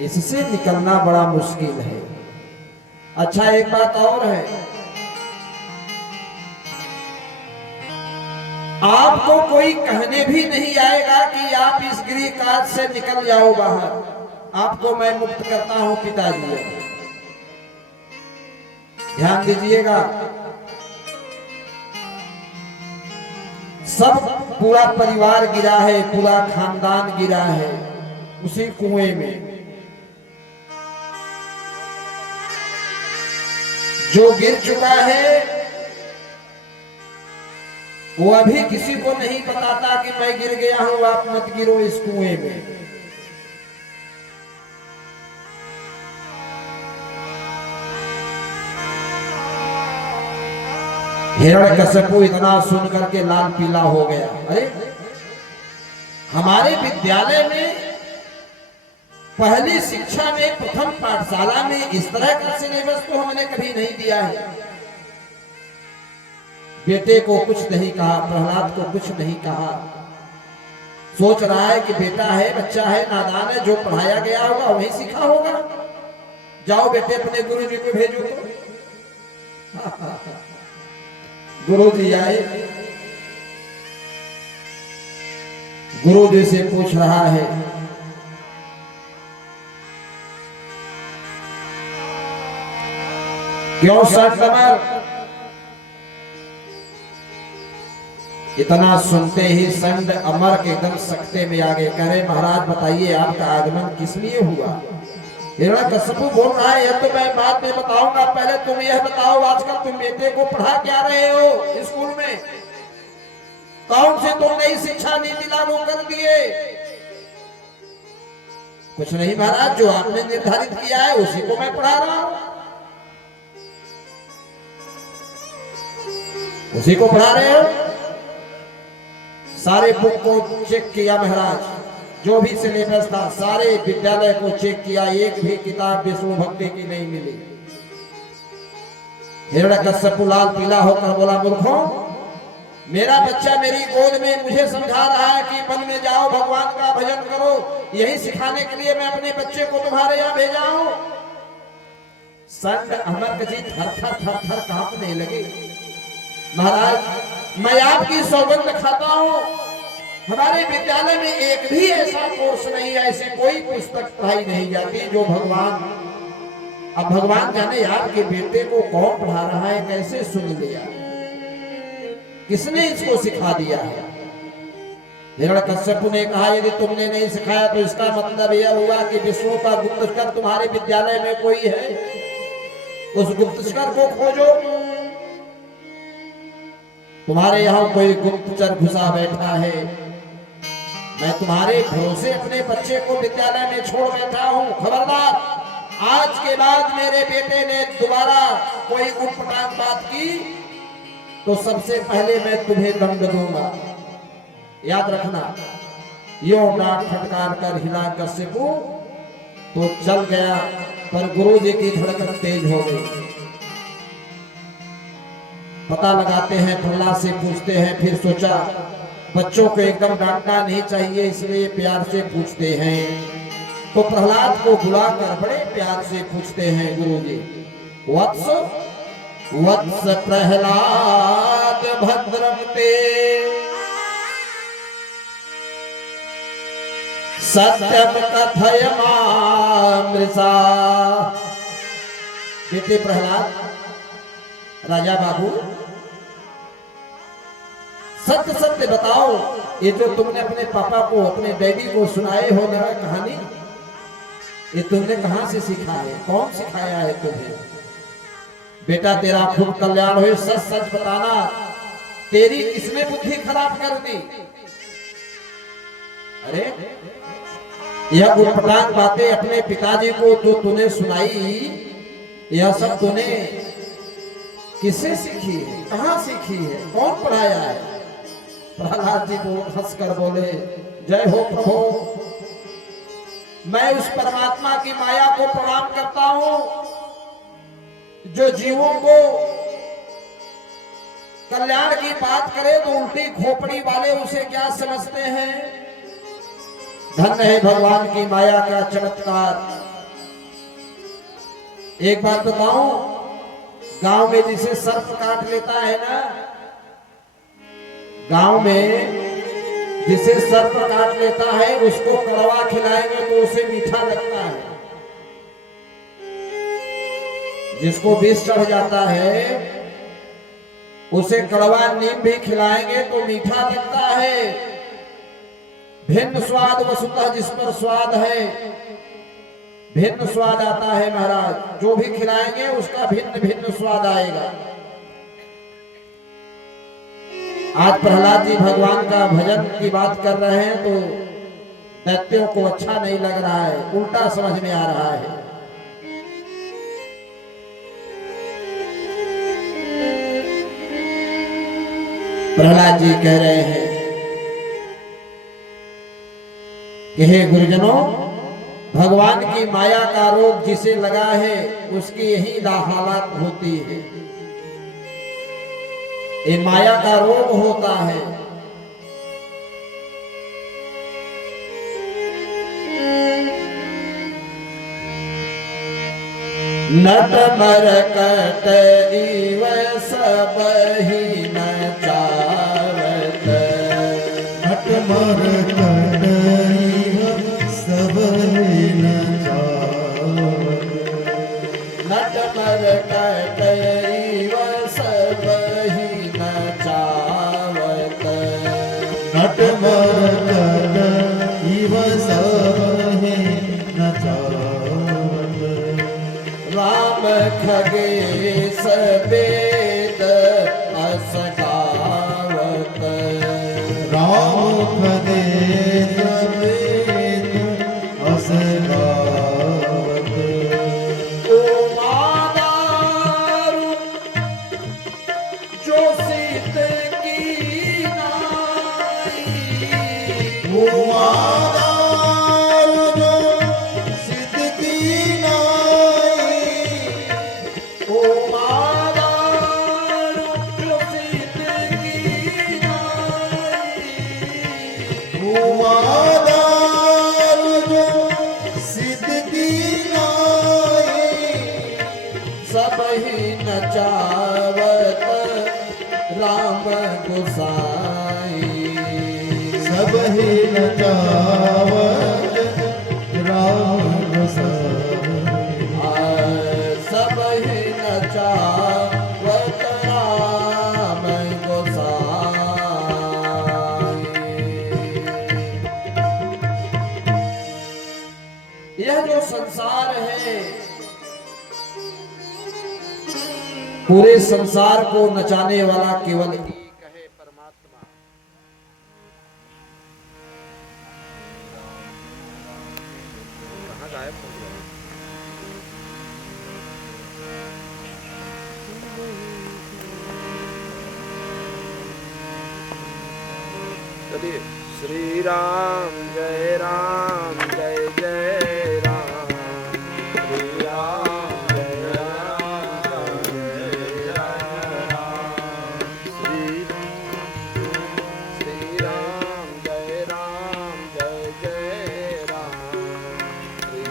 इससे निकलना बड़ा मुश्किल है। अच्छा, एक बात और है, आपको कोई कहने भी नहीं आएगा कि आप इस गृह काज से निकल जाओ बाहर। आपको मैं मुक्त करता हूं पिताजी, ध्यान दीजिएगा। सब पूरा परिवार गिरा है, पूरा खानदान गिरा है उसी कुएं में। जो गिर चुका है वो अभी किसी को नहीं बताता कि मैं गिर गया हूं, आप मत गिरो इस कुएं में। हिरण्यकश्यपु इतना सुन करके लाल पीला हो गया। अरे हमारे विद्यालय में पहली शिक्षा में प्रथम पाठशाला में इस तरह का सिलेबस तो हमने कभी नहीं दिया है। बेटे को कुछ नहीं कहा, प्रहलाद को कुछ नहीं कहा। सोच रहा है कि बेटा है, बच्चा है, नादान है, जो पढ़ाया गया होगा वही सीखा होगा। जाओ बेटे अपने गुरु जी को भेजो। तो गुरु जी आए, गुरु जी से पूछ रहा है, क्यों सर कमर? इतना सुनते ही संड अमर के एकदम सकते में आ गए। कह रहे महाराज बताइए आपका आगमन किस लिए हुआ? हिरण्यकश्यपु बोल रहा है, यह तो मैं बाद में बताऊंगा, पहले तुम यह बताओ आजकल तुम बेटे को पढ़ा क्या रहे हो स्कूल में? कौन से तुम नई शिक्षा नीति लागू कर दिए? कुछ नहीं महाराज, जो आपने निर्धारित किया है उसी को मैं पढ़ा रहा हूं। उसी को पढ़ा रहे हो? सारे बुक को चेक किया महाराज, जो भी सिलेबस था सारे विद्यालय को चेक किया, एक भी किताब विष्णु भक्ति की नहीं मिली। हिरण्यकश्यपु लाल पीला होकर बोला, मूर्खों, मेरा बच्चा मेरी गोद में मुझे समझा रहा है कि वन में जाओ भगवान का भजन करो, यही सिखाने के लिए मैं अपने बच्चे को तुम्हारे यहाँ भेजा हूं। संत अमर जी थर थर थर थर कांपने लगे। महाराज मैं आपकी सौगंध खाता हूं, हमारे विद्यालय में एक भी ऐसा कोर्स नहीं है, ऐसी कोई पुस्तक पढ़ाई नहीं जाती जो भगवान, अब भगवान जाने आपके बेटे को कौन पढ़ा रहा है, कैसे सुन लिया, किसने इसको सिखा दिया है? हिरण्यकश्यपु ने कहा, यदि तुमने नहीं सिखाया तो इसका मतलब यह हुआ कि विष्णु का गुप्तचर तुम्हारे विद्यालय में कोई है, उस गुप्तचर को खोजो। तुम्हारे यहां कोई गुप्तचर घुसा बैठा है, मैं तुम्हारे भरोसे अपने बच्चे को विद्यालय में छोड़ बैठा हूं। खबरदार, आज के बाद मेरे बेटे ने दोबारा कोई उटपटांग बात की तो सबसे पहले मैं तुम्हें दंड दूंगा, याद रखना। यो डांट फटकार कर हिला कश्यपु तो चल गया, पर गुरु जी की धड़कन तेज हो गई। पता लगाते हैं, प्रहलाद से पूछते हैं, फिर सोचा बच्चों को एकदम डांटना नहीं चाहिए, इसलिए प्यार से पूछते हैं। तो प्रहलाद को बुलाकर बड़े प्यार से पूछते हैं गुरुजी, वत्स वत्स प्रहलाद भद्रवते सत्यम कथय मामृषा। बेटे प्रहलाद, राजा बाबू, सत्य सत्य बताओ, ये जो तुमने अपने पापा को, अपने डैडी को सुनाए हो ना कहानी, ये तुमने कहां से सीखा है? कौन सिखाया है तुम्हें? बेटा तेरा खूब कल्याण हो, सच सच बताना, तेरी किसने बुद्धि खराब कर दी? अरे यह उटपटांग बातें अपने पिताजी को जो तूने सुनाई, यह सब तूने किससे सीखी है? कहां सीखी है? कौन पढ़ाया है? प्रहलाद जी को हंसकर बोले, जय हो प्रभु, मैं उस परमात्मा की माया को प्रणाम करता हूं जो जीवों को कल्याण की बात करे तो उल्टी खोपड़ी वाले उसे क्या समझते हैं। धन्य है भगवान की माया का चमत्कार। एक बात बताऊं, गांव में जिसे सर्प काट लेता है ना, गांव में जिसे सर्प काट लेता है उसको कड़वा खिलाएंगे तो उसे मीठा लगता है, जिसको विष चढ़ जाता है उसे कड़वा नीम भी खिलाएंगे तो मीठा लगता है। भिन्न स्वाद वसुतः जिस पर स्वाद है, भिन्न स्वाद आता है महाराज, जो भी खिलाएंगे उसका भिन्न भिन्न स्वाद आएगा। आज प्रहलाद जी भगवान का भजन की बात कर रहे हैं तो दैत्यों को अच्छा नहीं लग रहा है, उल्टा समझ में आ रहा है। प्रहलाद जी कह रहे हैं कि हे गुरुजनों, भगवान की माया का रोग जिसे लगा है उसकी यही हालत होती है। ये माया का रोग होता है। नट मरकट इव सब ही नचावत, नट मरकट इव सब ही नचावत, नट मरकट इव सब ही नचावत, नट मरकट इव सब ही नचावत, राम खगेश वेद अस गावत, राम खगेश वेद अस गावत, उमादारु जो सीत की नाई, उमादार जो सिद्ध की नाई, उमादारु जो सीत की नाई, उमादार जो सिद्ध की नाई, सब ही नचावत राम गोसाई, सब ही नचावत राम गोसाई, सब ही नचावत राम गोसाई। यह जो संसार है, पूरे संसार को नचाने वाला केवल एक है, परमात्मा। कहाँ गायब हो गया? चलिए, श्री राम जय राम जय जय राम, श्री राम जय राम जय राम, श्री राम जय राम जय जय राम, श्री राम जय राम जय जय राम, श्री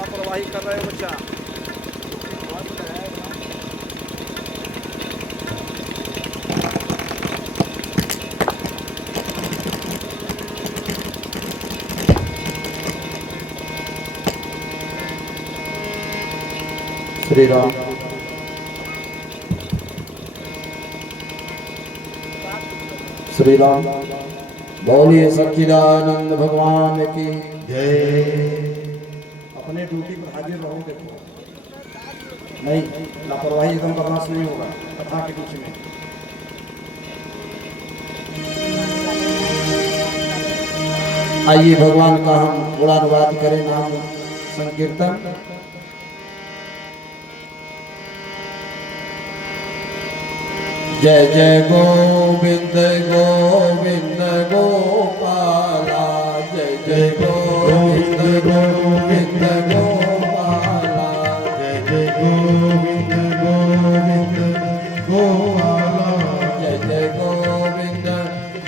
लापरवाही कर रहे हो बच्चा। श्री राम। श्री राम। बोलिए सच्चिदानंद भगवान की जय। अपने ड्यूटी पर हाजिर रहो। देखो नहीं, लापरवाही एकदम बर्दाश्त नहीं होगा कथा के बीच में। आइए भगवान का हम गुणानुवाद करें, नाम संकीर्तन। जय जय गोविंद गोविंद गोपाला, जय जय गोविंद गोविंद गोपाला, जय जय गोविंद गोविंद गोपाला, जय जय गोविंद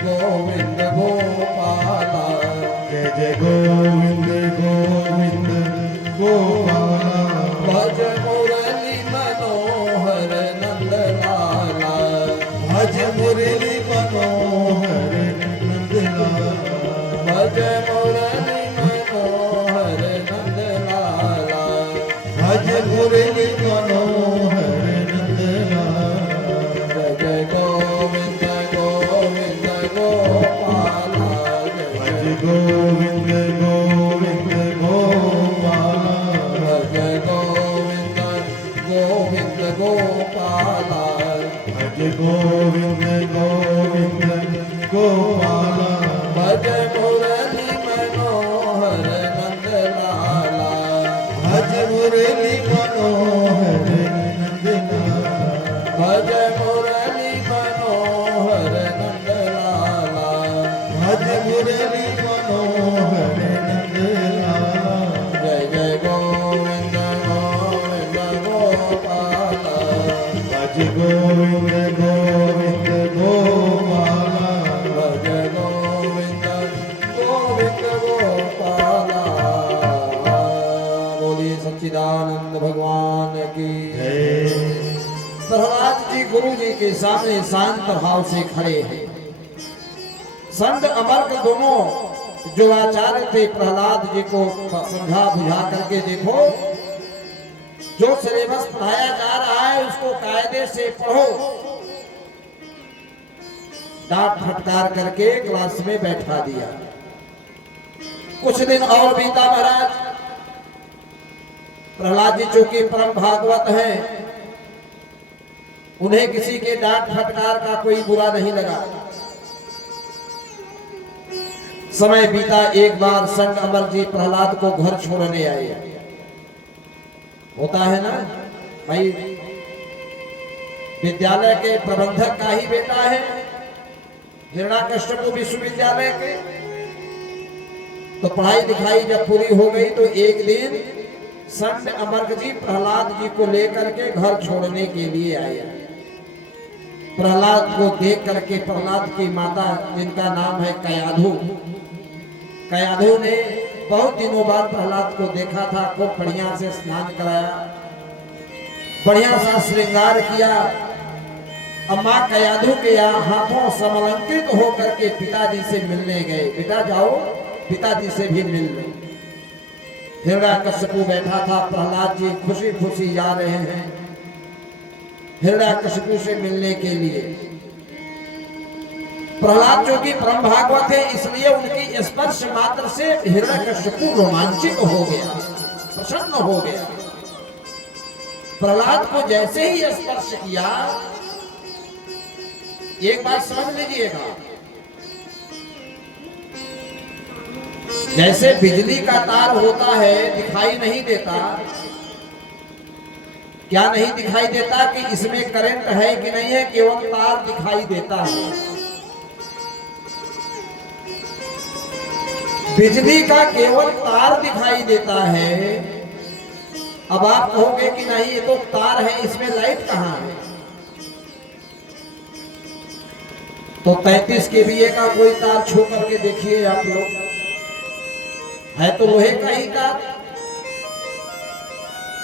गोविंद गोपाला, जय जय गोविंद गोविंद गोपाला। भज मुरली मनोहर नंदलाला, भज मुरली मनोहर नंदलाला, भज मुरली मनोहर नंदलाला, भज मुरली मनोहर नंदलाला। जय जय गोविंद गोविंद गोपाला, भज गोविंद गोविंद गोपाला, जय गोविंद गोविंद गोपाला, भज गोविंद गोविंद गोपाला, भज मुरली मनोहर नंदलाला, भज मुरली मनोहर नंदलाला, भज मुरली मनोहर नंदलाला, भज मुरली मनोहर नंदलाला। जय जय गोविंद गोविंद गोपाला, भज गोविंद गोविंद गोपाला, भज गोविंद गोविंद गोपाला। बोलिए सच्चिदानंद भगवान की जय। प्रहलाद जी गुरु जी के सामने शांत भाव से खड़े हैं। संत अमर्क दोनों जो आचार्य थे प्रहलाद जी को समझा बुझा करके देखो, जो सिलेबस पढ़ाया जा रहा है उसको कायदे से पढ़ो। डांट फटकार करके क्लास में बैठा दिया। कुछ दिन और बीता महाराज। प्रहलाद जी चूंकि परम भागवत हैं, उन्हें किसी के डांट फटकार का कोई बुरा नहीं लगा। समय बीता, एक बार संत अमर जी प्रहलाद को घर छोड़ने आए। होता है ना भाई, विद्यालय के प्रबंधक का ही बेटा है, हिरण्याकश्यप विश्वविद्यालय के। तो पढ़ाई लिखाई जब पूरी हो गई तो एक दिन संत अमर्क जी प्रहलाद जी को लेकर के घर छोड़ने के लिए आए। प्रहलाद को देख करके प्रहलाद की माता, जिनका नाम है कयाधु, कयाधु ने बहुत दिनों बाद प्रहलाद को देखा था। खूब बढ़िया से स्नान कराया, बढ़िया सा श्रृंगार किया। अम्मा कयाधु के हाथों समलंकृत होकर के पिताजी से मिलने गए। बेटा जाओ पिताजी से भी मिल लो। हिरण्याकश्यप बैठा था, प्रहलाद जी खुशी खुशी जा रहे हैं हिरण्याकश्यप से मिलने के लिए। प्रहलाद जो कि परम भागवत है, इसलिए उनकी स्पर्श मात्र से हिरण्याकश्यप रोमांचित हो गया, प्रसन्न हो गया। प्रहलाद को जैसे ही स्पर्श किया, एक बात समझ लीजिएगा, जैसे बिजली का तार होता है दिखाई नहीं देता, क्या नहीं दिखाई देता कि इसमें करंट है कि नहीं है, केवल तार दिखाई देता है। बिजली का केवल तार दिखाई देता है। अब आप कहोगे कि नहीं ये तो तार है, इसमें लाइट कहां है? तो 33 kVA का कोई तार छू करके देखिए आप लोग, है तो लोहे का ही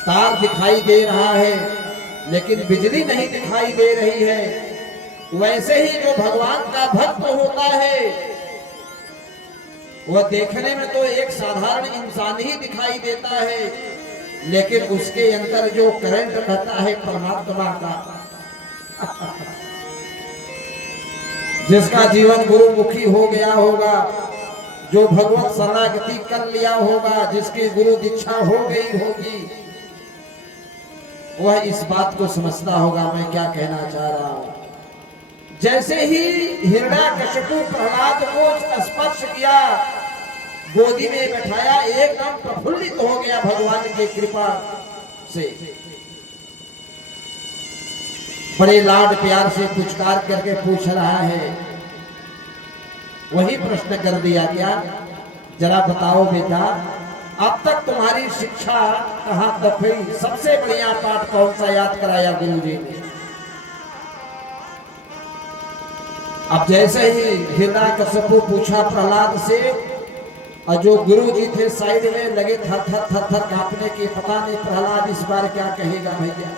तार दिखाई दे रहा है, लेकिन बिजली नहीं दिखाई दे रही है। वैसे ही जो भगवान का भक्त होता है, वह देखने में तो एक साधारण इंसान ही दिखाई देता है, लेकिन उसके अंदर जो करंट रहता है परमात्मा का, जिसका जीवन गुरुमुखी हो गया होगा, जो भगवत शरणागति कर लिया होगा, जिसकी गुरु दीक्षा हो गई होगी, वह इस बात को समझता होगा मैं क्या कहना चाह रहा हूं। जैसे ही हिरण्याकशिपु प्रहलाद को स्पर्श किया, गोदी में बैठाया, एकदम प्रफुल्लित हो गया भगवान की कृपा से। बड़े लाड प्यार से पुचकार करके पूछ रहा है, वही प्रश्न कर दिया क्या, जरा बताओ बेटा, अब तक तुम्हारी शिक्षा कहां तक हुई, सबसे बढ़िया पाठ कौन सा याद कराया गुरुजी ने। अब जैसे ही हिरण्याकशिपु पूछा प्रहलाद से, और जो गुरु जी थे साइड में लगे थर थर थर थर कांपने की, पता नहीं प्रहलाद इस बार क्या कहेगा भैया।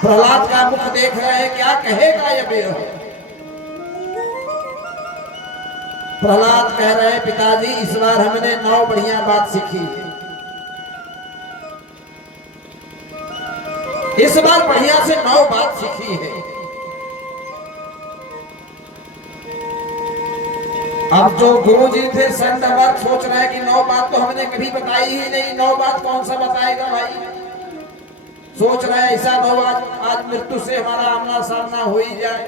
प्रहलाद का मुख देख रहे हैं, क्या कहेगा ये बेरो। प्रहलाद कह रहे हैं, पिताजी इस बार हमने 9 बढ़िया बात सीखी है, इस बार बढ़िया से 9 बात सीखी है। अब जो गुरु जी थे संडवर सोच रहे हैं कि 9 बात तो हमने कभी बताई ही नहीं, 9 बात कौन सा बताएगा भाई। सोच रहे हैं ऐसा 9 बात आज मृत्यु से हमारा आमना सामना हो ही जाए।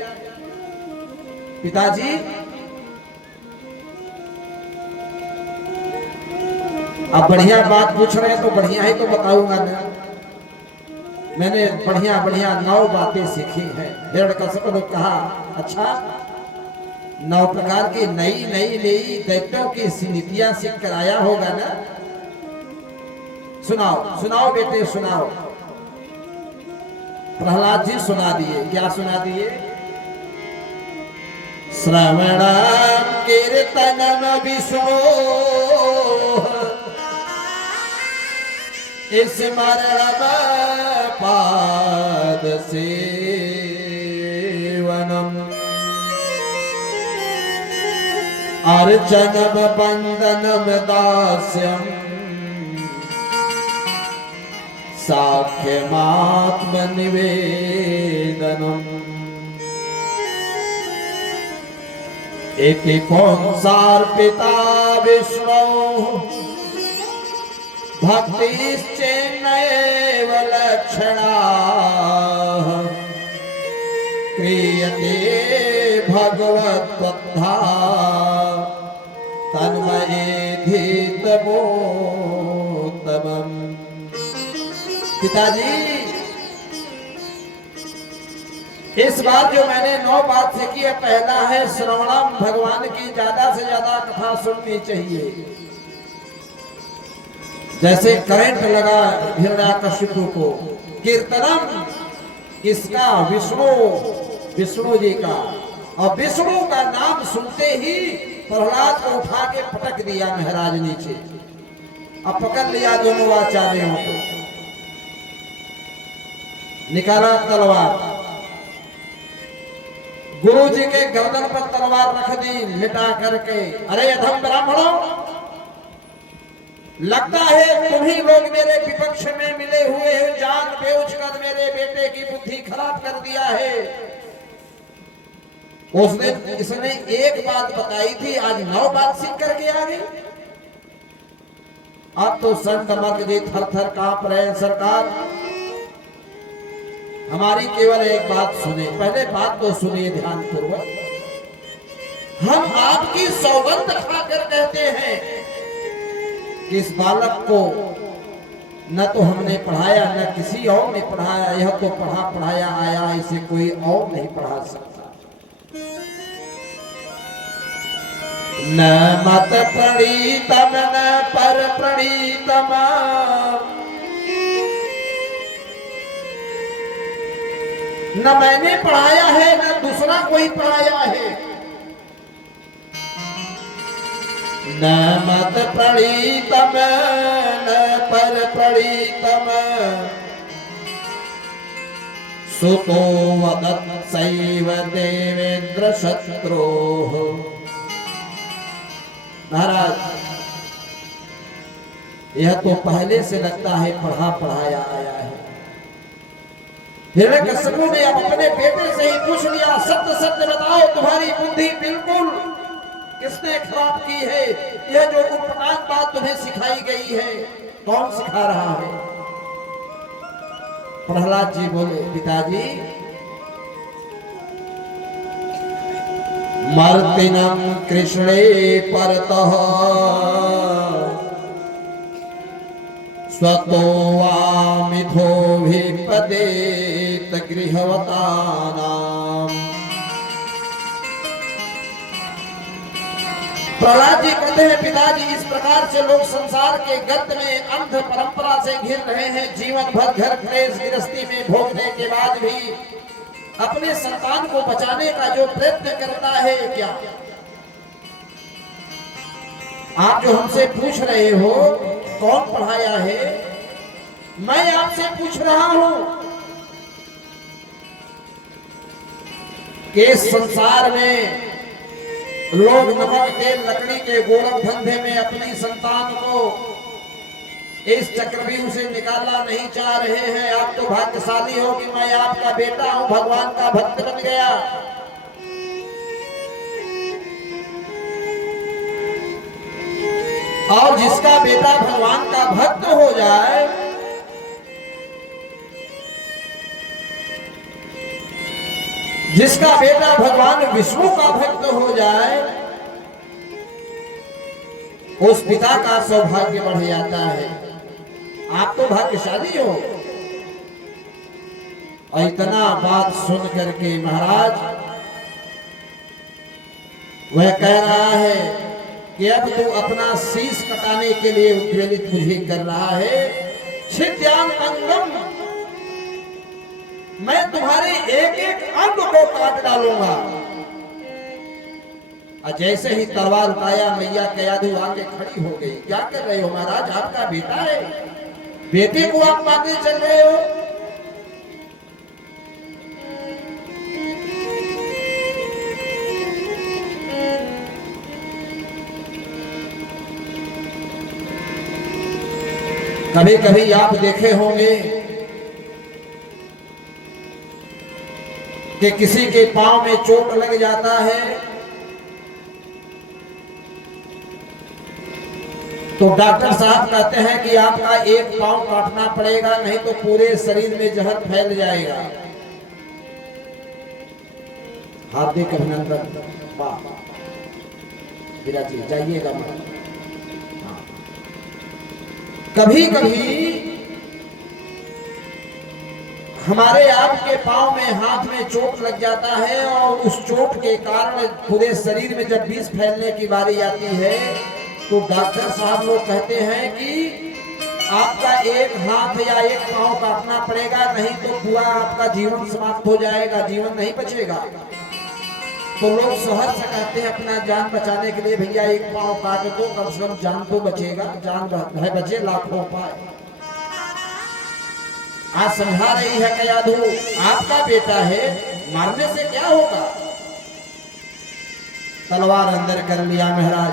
पिताजी अब बढ़िया बात पूछ रहे हैं तो बढ़िया ही तो बताऊंगा ना। मैंने बढ़िया बढ़िया 9 बातें सीखी हैं। हिरण्यकशिपु ने कहा, अच्छा 9 प्रकार की नई नई नई दैत्यों की नीतियां सीख कर आया होगा ना। सुनाओ सुनाओ बेटे सुनाओ। प्रहलाद जी सुना दिए। क्या सुना दिए? श्रवणम कीर्तनम विष्णु स्मरणम पाद सेवनम अर्चनम बंदनम दास्यम साख्यमात्म निवेदनम। इति पुंसार्पिता विष्णु भक्तिश्चेन्नैव लक्षणाः क्रियते भगवत्पद्धा तन्मयेधितमोत्तमम्। पिताजी इस बार जो मैंने 9 बात सीखी है, पहला है श्रवणम, भगवान की ज्यादा से ज्यादा कथा सुननी चाहिए। जैसे करंट लगा हिरण्याकशिपु को। कीर्तनम किसका? विष्णु जी का। और विष्णु का नाम सुनते ही प्रहलाद को उठा के पटक दिया महाराज नीचे। अब पकड़ लिया दोनों आचार्यों को, निकाला तलवार, गुरु जी के गर्दन पर तलवार रख दी लिटा करके। अरे अधम ब्राह्मणों, लगता है तुम ही लोग मेरे विपक्ष में मिले हुए हो, जान बेच कर मेरे बेटे की बुद्धि खराब कर दिया है। उस दिन इसने एक बात बताई थी, आज 9 बात सीख करके आ गई। अब तो संत मर्ग जी थर थर कांप रहे हैं। सरकार हमारी केवल एक बात सुने, पहले बात तो सुनिए ध्यान पूर्वक। हम आपकी सौगंध खाकर कहते हैं कि इस बालक को न तो हमने पढ़ाया न किसी और ने पढ़ाया, यह तो पढ़ा पढ़ाया आया, इसे कोई और नहीं पढ़ा सकता। न मत प्रणीतम न पर प्रणीतम, न मैंने पढ़ाया है न दूसरा कोई पढ़ाया है। न मत प्रणीतम न पर प्रणीतम सुतो वदत्सैव देवेन्द्र शत्रोः। महाराज यह तो पहले से लगता है पढ़ा पढ़ाया आया है। हिरण्यकश्यपु ने अब अपने बेटे से ही पूछ लिया, सत्य सत्य बताओ तुम्हारी बुद्धि बिल्कुल किसने खराब की है? यह जो उपनान बात तुम्हें सिखाई गई है कौन सिखा रहा है? प्रहलाद जी बोले, पिताजी मर्तिनम कृष्णे परतः स्वतो वा मिथो विपदेत गृहवतानाम। प्रहलाद जी कहते हैं, पिताजी इस प्रकार से लोग संसार के गर्त में अंध परंपरा से घिर रहे हैं। जीवन भर घर क्लेश गृहस्थी में भोगने के बाद भी अपने संतान को बचाने का जो प्रयत्न करता है, क्या आप जो हमसे पूछ रहे हो कौन पढ़ाया है, मैं आपसे पूछ रहा हूं कि संसार में लोग नमक तेल लकड़ी के गोरख धंधे में अपनी संतान को इस चक्रव्यूह से निकालना नहीं चाह रहे हैं। आप तो भाग्यशाली हो कि मैं आपका बेटा हूं, भगवान का भक्त बन गया। और जिसका बेटा भगवान का भक्त हो जाए, जिसका बेटा भगवान विष्णु का भक्त हो जाए, उस पिता का सौभाग्य बढ़ जाता है। आप तो भाग्यशाली हो। और इतना बात सुन करके महाराज वह कह रहा है कि अब तू अपना शीश कटाने के लिए उद्वेलित मुझे कर रहा है। छिद्याम अंगम, मैं तुम्हारे एक एक अंग को काट डालूंगा। और जैसे ही तलवार उठाया, मैया कयाधु आके खड़ी हो गई। क्या कर रहे हो महाराज? आपका बेटा है, बेटे को आप मारने चल रहे हो। कभी कभी आप देखे होंगे कि किसी के पांव में चोट लग जाता है तो डॉक्टर साहब कहते हैं कि आपका एक पांव काटना पड़ेगा, नहीं तो पूरे शरीर में जहर फैल जाएगा। हार्दिक अभिनंदन। वाह विराजी, जाइएगा मत। कभी कभी हमारे आपके पांव में हाथ में चोट लग जाता है और उस चोट के कारण पूरे शरीर में जब विष फैलने की बारी आती है तो डॉक्टर साहब लोग कहते हैं कि आपका एक हाथ या एक पांव काटना पड़ेगा, नहीं तो पूरा आपका जीवन समाप्त हो जाएगा, जीवन नहीं बचेगा। तो लोग शहर से कहते हैं अपना जान बचाने के लिए, भैया एक पांव काट दो, कम से कम जान तो बचेगा, जान है बचे लाखों पाए। आज समझा रही है कयाधु, आपका बेटा है, मारने से क्या होगा। तलवार अंदर कर लिया महाराज।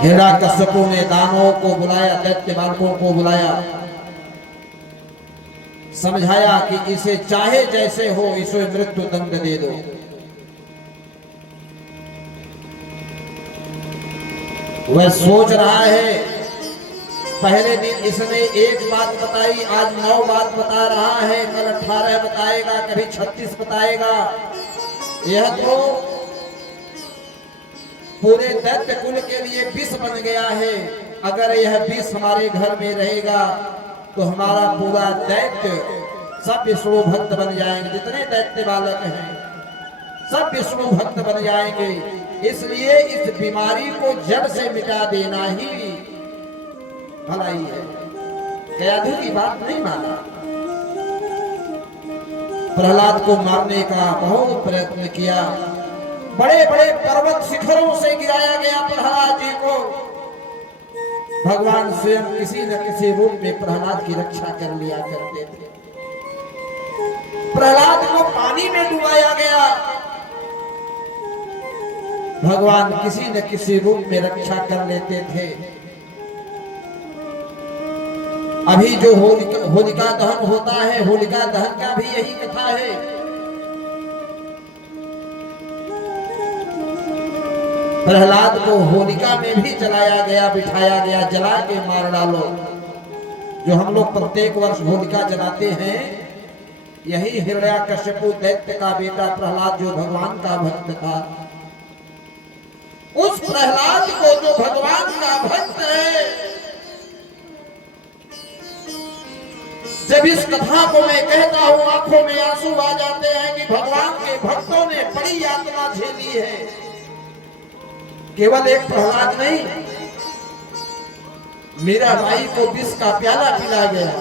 हिरण्यकश्यपु ने दानवों को बुलाया, दैत्य बालकों को बुलाया, समझाया कि इसे चाहे जैसे हो इसे मृत्यु दंड दे दो। वह सोच रहा है, पहले दिन इसने एक बात बताई, आज 9 बात बता रहा है, कल 18 बताएगा, कभी 36 बताएगा। यह तो पूरे दैत्य कुल के लिए विष बन गया है। अगर यह विष हमारे घर में रहेगा तो हमारा पूरा दैत्य सब विष्णु भक्त बन जाएंगे, जितने दैत्य बालक हैं सब विष्णु भक्त बन जाएंगे। इसलिए इस बीमारी को जड़ से मिटा देना ही भलाई है। कयाधु की बात नहीं माना, प्रहलाद को मारने का बहुत प्रयत्न किया। बड़े बड़े पर्वत शिखरों से गिराया गया प्रहलाद जी को। भगवान स्वयं किसी न किसी रूप में प्रहलाद की रक्षा कर लिया करते थे। प्रहलाद को पानी में डुबाया गया, भगवान किसी न किसी रूप में रक्षा कर लेते थे। अभी जो होलिका दहन होता है, होलिका दहन का भी यही कथा है। प्रहलाद को होलिका में भी जलाया गया, बिठाया गया, जला के मार डालो। जो हम लोग प्रत्येक वर्ष होलिका जलाते हैं, यही हिरण्याकश्यपु दैत्य का बेटा प्रहलाद जो भगवान का भक्त था, उस प्रहलाद को जो भगवान का भक्त है, जब इस कथा को मैं कहता हूं आंखों में आंसू आ जाते हैं कि भगवान के भक्तों ने बड़ी यातना झेली है। केवल एक प्रहलाद नहीं, मीराबाई को विष का प्याला पिला गया।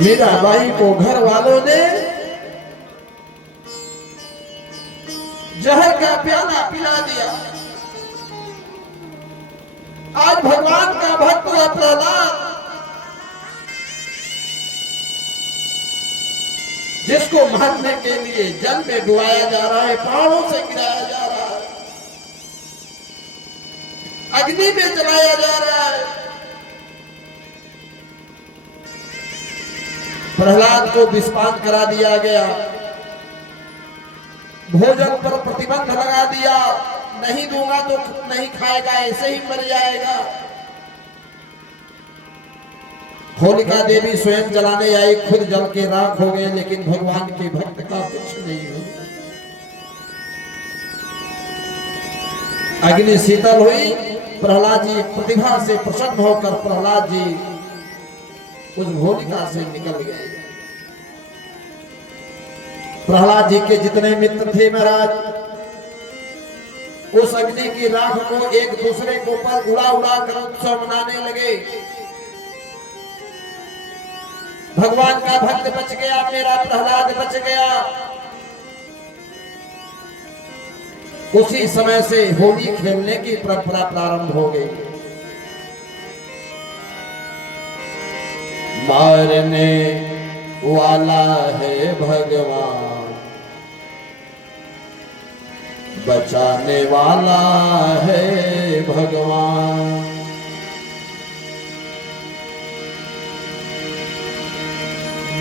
मीराबाई को घर वालों ने जहर का प्याला पिला दिया। आज भगवान का भक्त हुआ प्रहलाद, जिसको मारने के लिए जल में डुबाया जा रहा है, पहाड़ों से गिराया जा रहा है, अग्नि में जलाया जा रहा है, प्रहलाद को विषपान करा दिया गया। भोजन पर प्रतिबंध लगा दिया, नहीं दूंगा तो नहीं खाएगा, ऐसे ही मर जाएगा। होलिका देवी स्वयं जलाने आई, खुद जल के राख हो गए, लेकिन भगवान के भक्त का कुछ नहीं हुआ। अग्नि शीतल हुई, प्रहलाद जी प्रतिभा से प्रसन्न होकर प्रहलाद जी उस होलिका से निकल गए। प्रहलाद जी के जितने मित्र थे महाराज, उस अग्नि की राख को एक दूसरे के ऊपर उड़ा उड़ा कर उत्सव मनाने लगे। भगवान का भक्त बच गया, मेरा प्रहलाद बच गया। उसी समय से होली खेलने की परंपरा प्रारंभ हो गई। मारने वाला है भगवान, बचाने वाला है भगवान।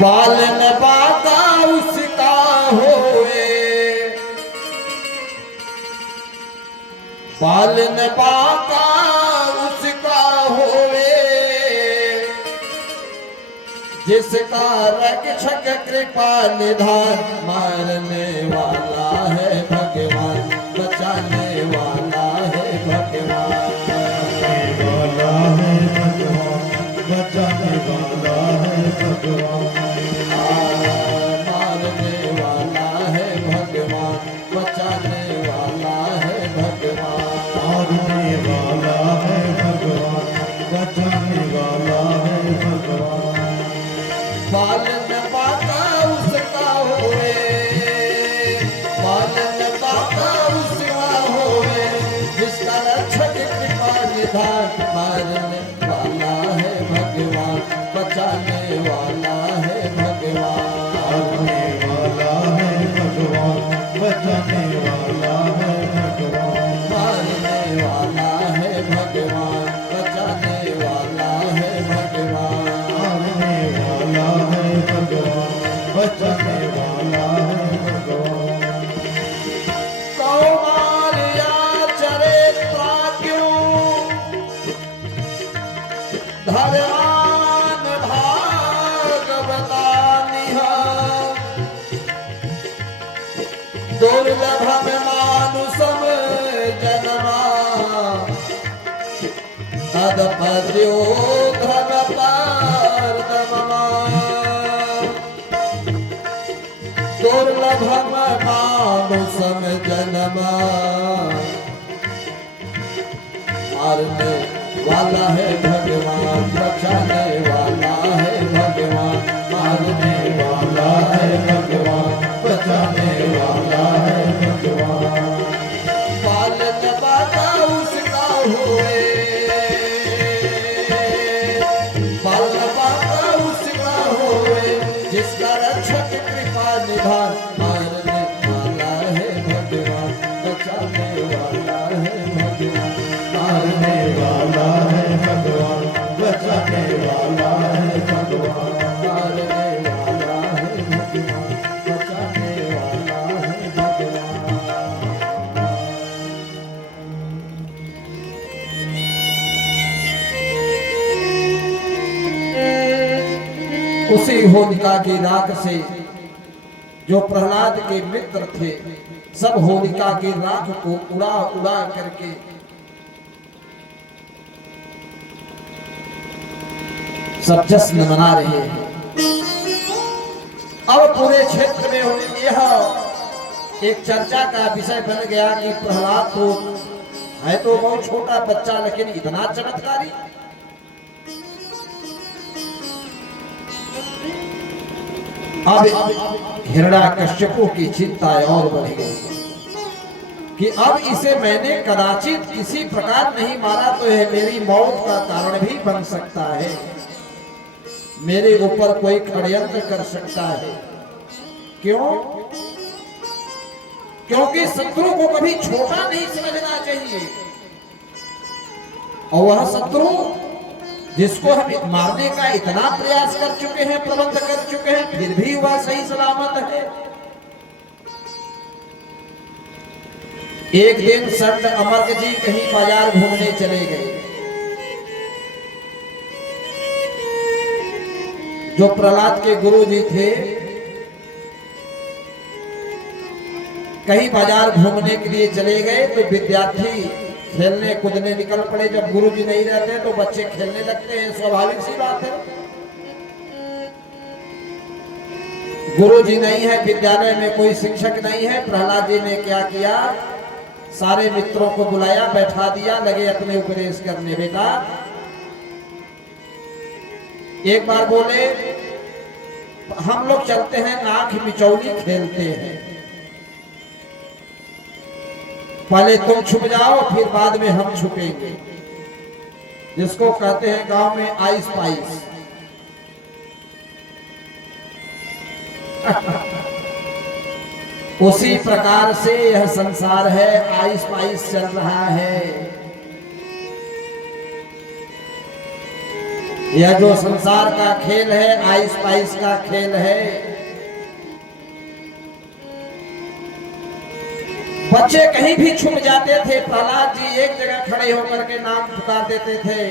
बाल न बाका उसका होए, बाल न बाका उसका होए, जिसका रक्षक कृपा निधान। मारने वाला है भगवान, बचाने वाला है भगवान। वाला है भगवान, बचाने वाला है भगवान। मारने वाला है भगवान, बचाने वाला है भगवान। मारने वाला है भगवान, बचाने वाला है भगवान। बाल न बाका उसका होए, बाल न बाका उसका होए, जिसका रक्षक कृपा निधान। मारने वाला है भगवान, बचाने वाला है भगवान। मारने वाला है भगवान, बचाने वाला है भगवान। मारने वाला है भगवान, बचाने वाला है भगवान। मारने वाला है भगवान, बचाने वाला है भगवान। कौमार्या चरित्रा क्यों धर्मान भागवतानिह, दुर्लभम मानुषम जन्मा, तदपद्यो धर्मपार्दममा। दुर्लभम मानुषम जन्मा, मारने वाला है भगवान, बचाने वाला है भगवान। मारने वाला है भगवान, बचाने वाला है भगवान। बाल न बाका उसका होए, बाल न बाका उसका होए, जिसका रक्षक कृपा निभा। मारने वाला है भगवान, बचाने वाला है भगवान, मारने वाला है भगवान, बचाने वाला है भगवान। उसी होलिका की राख से जो प्रहलाद के मित्र थे, सब होलिका की राख को उड़ा उड़ा करके सब जश्न मना रहे हैं। अब पूरे क्षेत्र में यह एक चर्चा का विषय बन गया कि प्रहलाद तो है तो बहुत छोटा बच्चा, लेकिन इतना चमत्कारी। अब हिरण्याकश्यपु की चिंता और बढ़ गई कि अब इसे मैंने कदाचित किसी प्रकार नहीं मारा तो यह मेरी मौत का कारण भी बन सकता है, मेरे ऊपर कोई षड्यंत्र कर सकता है। क्यों? क्योंकि शत्रु को कभी छोटा नहीं समझना चाहिए, और वह शत्रु जिसको हम मारने का इतना प्रयास कर चुके हैं, प्रबंध कर चुके हैं, फिर भी वह सही सलामत है। एक दिन संत अमर जी कहीं बाजार घूमने चले गए। जो प्रहलाद के गुरु जी थे, कहीं बाजार घूमने के लिए चले गए तो विद्यार्थी खेलने कूदने निकल पड़े। जब गुरु जी नहीं रहते तो बच्चे खेलने लगते हैं, स्वाभाविक सी बात है। गुरु जी नहीं है, विद्यालय में कोई शिक्षक नहीं है। प्रहलाद जी ने क्या किया, सारे मित्रों को बुलाया, बैठा दिया, लगे अपने उपदेश करने। बेटा, एक बार बोले हम लोग चलते हैं आंख मिचौली खेलते हैं, पहले तुम छुप जाओ फिर बाद में हम छुपेंगे, जिसको कहते हैं गांव में आइस पाइस। उसी प्रकार से यह संसार है, आइस पाइस चल रहा है। यह जो संसार का खेल है, आइस पाइस का खेल है। बच्चे कहीं भी छुप जाते थे। प्रहलाद जी एक जगह खड़े होकर के नाम पुकार देते थे,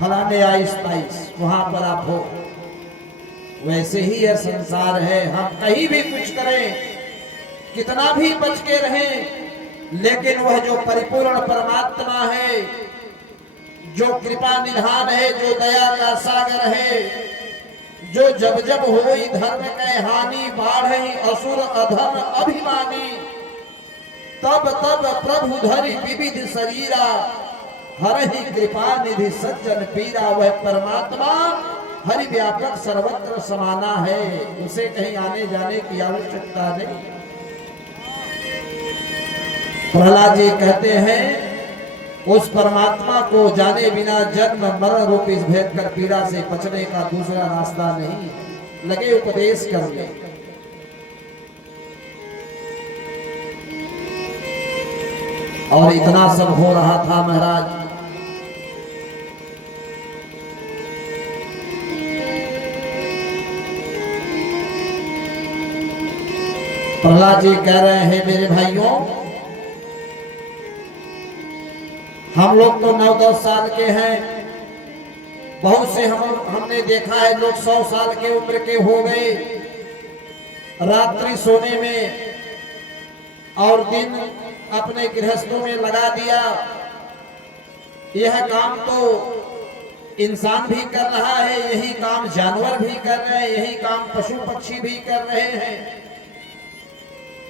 फलाने आइस पाइस, वहां पर आप हो। वैसे ही यह संसार है, हम कहीं भी कुछ करें, कितना भी बच के रहें, लेकिन वह जो परिपूर्ण परमात्मा है, जो कृपा निधान है, जो दया का सागर है, जो जब जब होई धर्म के हानि, बाढ़ई असुर अधम अभिमानी, तब तब प्रभु धरि विविध शरीरा, हरहि कृपा निधि सज्जन पीरा। वह परमात्मा हरि व्यापक सर्वत्र समाना है, उसे कहीं आने जाने की आवश्यकता नहीं। प्रहलाद जी कहते हैं, उस परमात्मा को जाने बिना जन्म मरण रूप इस भेद कर पीड़ा से बचने का दूसरा रास्ता नहीं। लगे उपदेश करने। और इतना सब हो रहा था महाराज, प्रहलाद जी कह रहे हैं, मेरे भाइयों, हम लोग तो 9-10 साल के हैं, बहुत से हमने देखा है लोग 100 साल के उम्र के हो गए। रात्रि सोने में और दिन अपने गृहस्थों में लगा दिया। यह काम तो इंसान भी कर रहा है, यही काम जानवर भी कर रहे हैं, यही काम पशु पक्षी भी कर रहे हैं।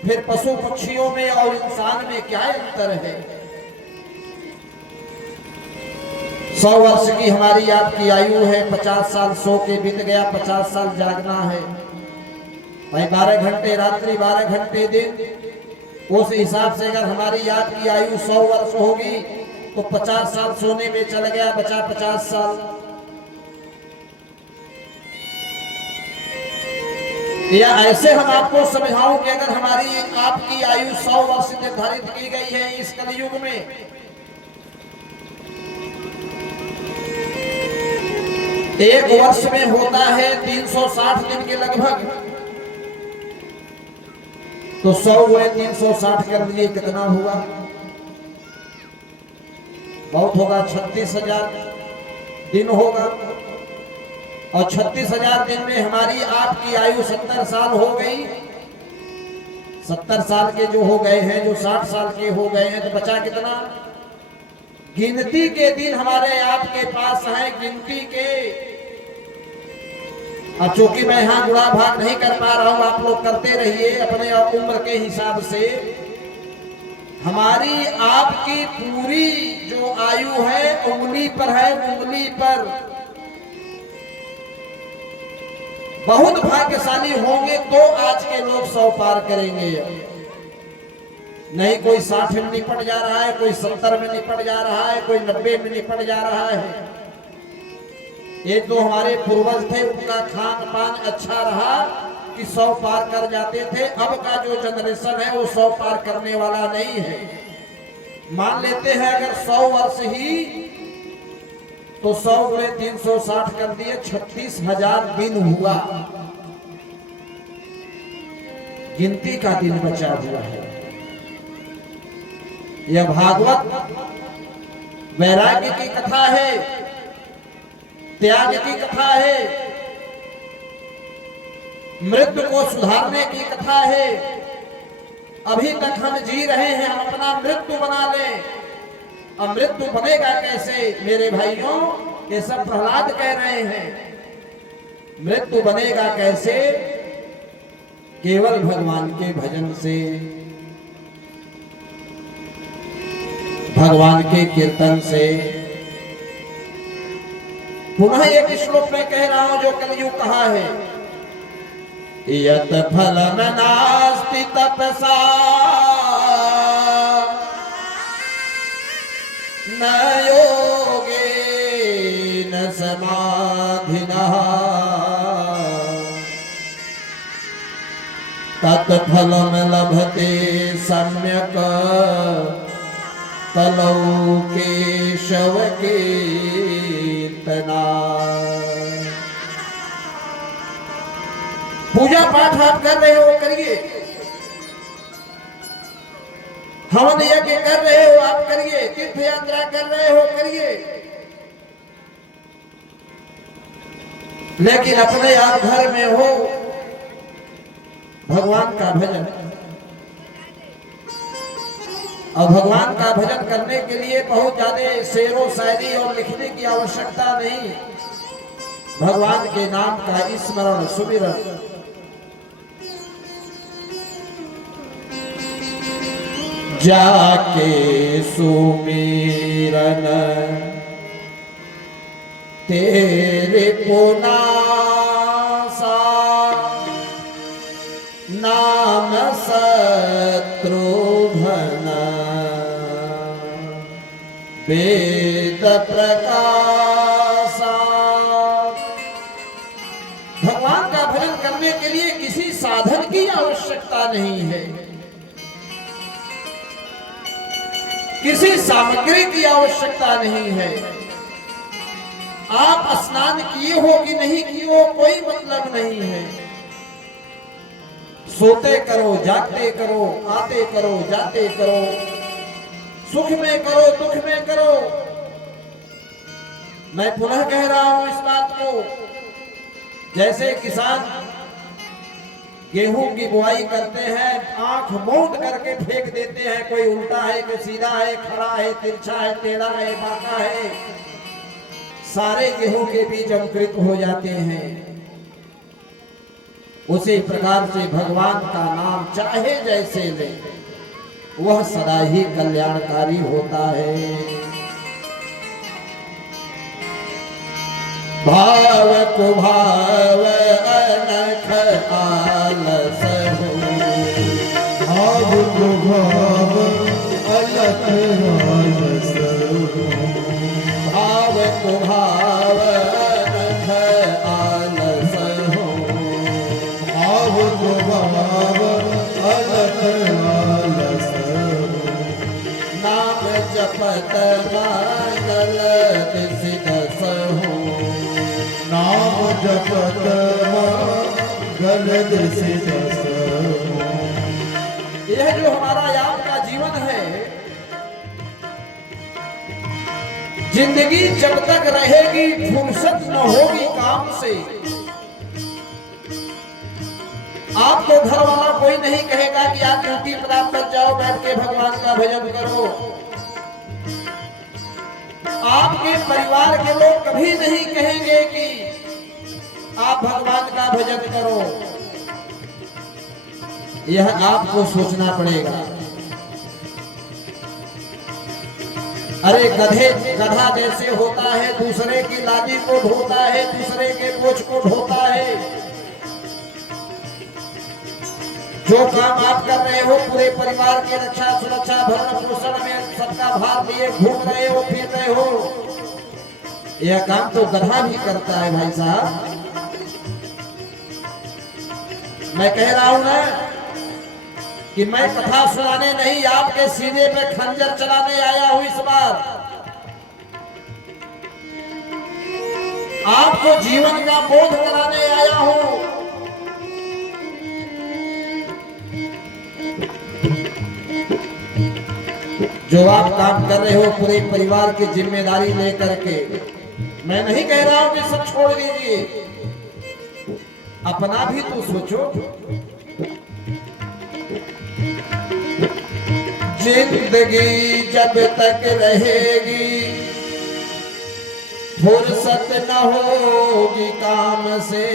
फिर पशु पक्षियों में और इंसान में क्या अंतर है? 100 वर्ष की हमारी आपकी आयु है, 50 साल सो के बीत गया, 50 साल जागना है भाई। 12 घंटे रात्रि, 12 घंटे दिन। उस हिसाब से अगर हमारी आपकी आयु 100 वर्ष होगी तो 50 साल सोने में चल गया, बचा 50 साल। या ऐसे हम आपको समझाऊं कि अगर हमारी आपकी आयु 100 वर्ष निर्धारित की गई है इस कलयुग में, एक वर्ष में होता है 360 दिन के लगभग, तो 100 हुए 360 कर लीजिए, कितना हुआ? बहुत होगा, 36,000 दिन होगा। और 36,000 दिन में हमारी आपकी आयु 70 साल हो गई। 70 साल के जो हो गए हैं, जो 60 साल के हो गए हैं, तो बचा कितना? गिनती के दिन हमारे आपके पास हैं, गिनती के। अब चूंकि मैं यहां गुणा भाग नहीं कर पा रहा हूं, आप लोग करते रहिए अपने उम्र के हिसाब से। हमारी आपकी पूरी जो आयु है उंगली पर है, उंगली पर। बहुत भाग्यशाली होंगे तो आज के लोग 100 पार करेंगे। नहीं कोई 60 में निपट जा रहा है, कोई 70 में निपट जा रहा है, कोई 90 में निपट जा रहा है। ये तो हमारे पूर्वज थे, उनका खान पान अच्छा रहा कि 100 पार कर जाते थे। अब का जो जनरेशन है वो 100 पार करने वाला नहीं है। मान लेते हैं अगर 100 वर्ष ही, तो 100 में 360 कर दिए, 36,000 दिन हुआ। गिनती का दिन बचा हुआ है। यह भागवत वैराग्य की कथा है, त्याग की कथा है, मृत्यु को सुधारने की कथा है। अभी तक हम जी रहे हैं, हम अपना मृत्यु बना लें। अब मृत्यु बनेगा कैसे मेरे भाइयों? ये सब प्रहलाद कह रहे हैं। मृत्यु बनेगा कैसे? केवल भगवान के भजन से, भगवान के कीर्तन से। पुनः एक श्लोक में कह रहा हूं जो कलयुग कहा है, यत फलम नास्ति तपसा न योगे न समाधिना तत्फलम लभते सम्यक कलौ केशव कीर्तना। पूजा पाठ आप कर रहे हो, करिए। हवन यज्ञ कर रहे हो, आप करिए। तीर्थ यात्रा कर रहे हो, करिए। लेकिन अपने आप घर में हो, भगवान का भजन। और भगवान का भजन करने के लिए बहुत ज्यादा शेरो शायरी और लिखने की आवश्यकता नहीं। भगवान के नाम का स्मरण, सुमिरन। जाके सुमिरन तेरे पुनासा, नाम शत्रुघ्न वेद प्रकाशा। भगवान का भजन करने के लिए किसी साधन की आवश्यकता नहीं है, किसी सामग्री की आवश्यकता नहीं है। आप स्नान किए हो कि नहीं किए हो कोई मतलब नहीं है। सोते करो, जागते करो, आते करो, जाते करो, सुख में करो, दुख में करो। मैं पुनः कह रहा हूं इस बात को, जैसे किसान गेहूं की बुआई करते हैं, आंख मूंद करके फेंक देते हैं। कोई उल्टा है, कोई सीधा है, खड़ा है, तिरछा है, टेढ़ा है, बांका है, सारे गेहूं के बीज अंकुरित हो जाते हैं। उसी प्रकार से भगवान का नाम चाहे जैसे ले, वह सदा ही कल्याणकारी होता है। भाव को भाव अनख आलस हो, भाव को भाव अलख आलस हो, भाव को भाव अनख आलस हो, भाव को भाव अलख आलस हो। नाम जपत मंगल दिस दस हो, जपत मंगल से दस। यह जो हमारा आपका जीवन है, जिंदगी जब तक रहेगी फुर्सत न होगी काम से। आपको घर वाला कोई नहीं कहेगा कि आप ड्यूटी पर आप मत जाओ, बैठ के भगवान का भजन करो। आपके परिवार के लोग कभी नहीं कहेंगे कि आप भगवान का भजन करो। यह आपको सोचना पड़ेगा। अरे गधा जैसे होता है, दूसरे की लाजी को ढोता है, दूसरे के बोझ को ढोता है। जो काम आप कर रहे हो पूरे परिवार की रक्षा सुरक्षा भरण पोषण में सबका भार लिए घूम रहे हो, फिर रहे हो, यह काम तो गधा भी करता है भाई साहब। मैं कह रहा हूं ना कि मैं कथा सुनाने नहीं, आपके सीने पे खंजर चलाने आया हूं इस बार। आपको जीवन का बोध कराने आया हूं। जो आप काम कर रहे हो पूरे परिवार की जिम्मेदारी लेकर के, मैं नहीं कह रहा हूं कि सब छोड़ दीजिए, अपना भी तो सोचो। जिंदगी जब तक रहेगी फुर्सत न होगी काम से।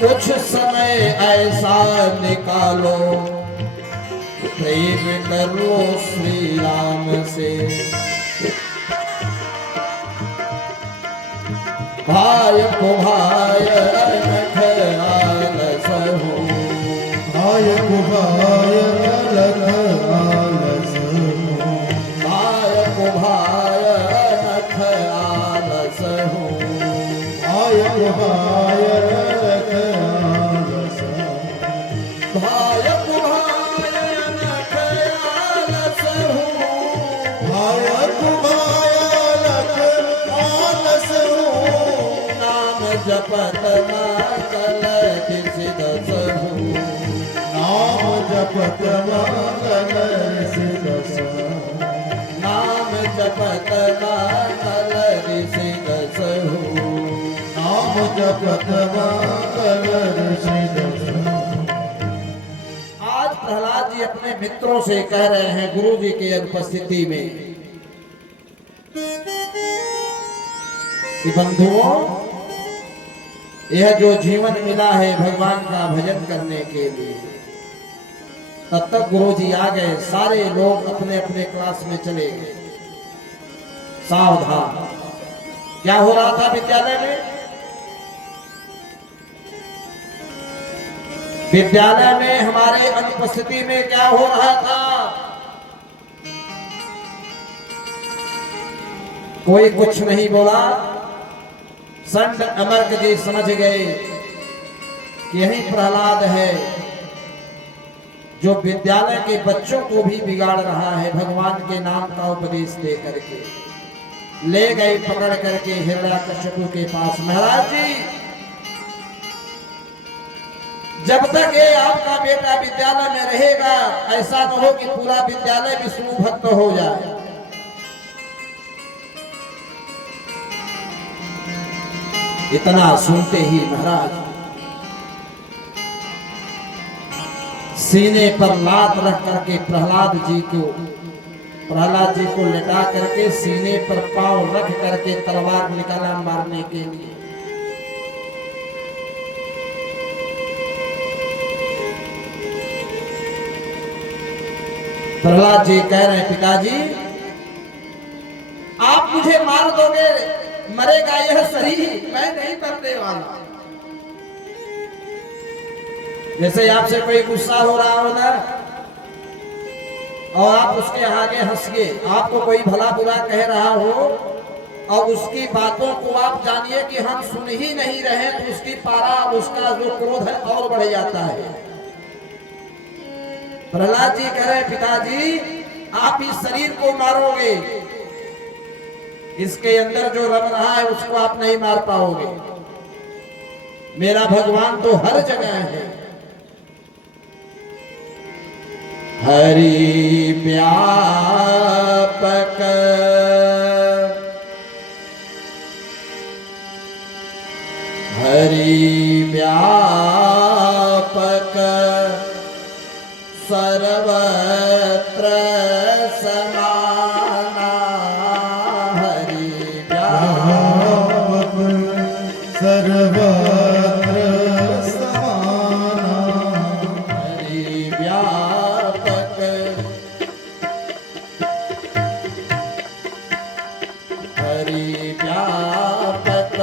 कुछ समय ऐसा निकालो प्रेम करो श्री राम से। भाई को भाई अलख आलस हो, भाई को भाई अलख आलस हो, भाई को भाई अलख आलस हो, भाई को भाई अलख आलस हो, भाई को भाई अलख आलस हो, भाई को भाई अलख आलस हो। नाम जपत मंगल किसी दस हो, नाम जपत मंगल से दस। नाम जपत मंगल ऋषि दस हो, नाम जपत मंगल से दस। आज प्रहलाद जी अपने मित्रों से कह रहे हैं गुरु जी की अनुपस्थिति में कि बंधुओं, यह जो जीवन मिला है भगवान का भजन करने के लिए। तब तक गुरु जी आ गए, सारे लोग अपने अपने क्लास में चले गए। सावधान, क्या हो रहा था विद्यालय में? विद्यालय में हमारे अनुपस्थिति में क्या हो रहा था? कोई कुछ नहीं बोला। संत अमर्क जी समझ गए कि यही प्रहलाद है जो विद्यालय के बच्चों को भी बिगाड़ रहा है। भगवान के नाम का उपदेश दे करके ले गए पकड़ करके हिरण्याकश्यप के पास। महाराज जी, जब तक ये आपका बेटा विद्यालय में रहेगा, ऐसा न हो कि पूरा विद्यालय विष्णु भक्त हो जाए। इतना सुनते ही महाराज सीने पर लात रख करके प्रहलाद जी को लेटा करके सीने पर पांव रख करके तलवार निकाला मारने के लिए। प्रहलाद जी कह रहे हैं, पिताजी आप मुझे मार दोगे, मरेगा यह सही, मैं नहीं मरने वाला। जैसे आपसे कोई गुस्सा हो रहा हो ना, और आप उसके आगे हंसिए, आपको कोई भला बुरा कह रहा हो और उसकी बातों को आप जानिए कि हम सुन ही नहीं रहे, तो उसकी पारा, उसका जो क्रोध है और बढ़ जाता है। प्रहलाद जी कह रहे, पिताजी आप इस शरीर को मारोगे, इसके अंदर जो रम रहा है उसको आप नहीं मार पाओगे। मेरा भगवान तो हर जगह है। हरि व्यापक हरि व्यापक सर्वत्र समाना। हरि व्यापक सर्वत्र समाना। हरि व्यापक हरि व्यापक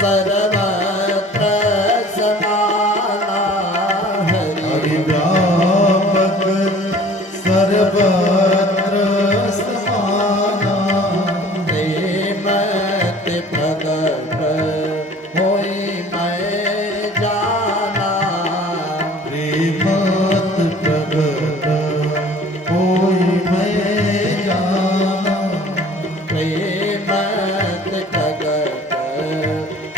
सर्वत्र समाना। हरि व्यापक सर्वत्र समाना। प्रेमत प्रगट होई मैं जाना। प्रेमत प्रगट होई मैं जाना। प्रेमत प्रगट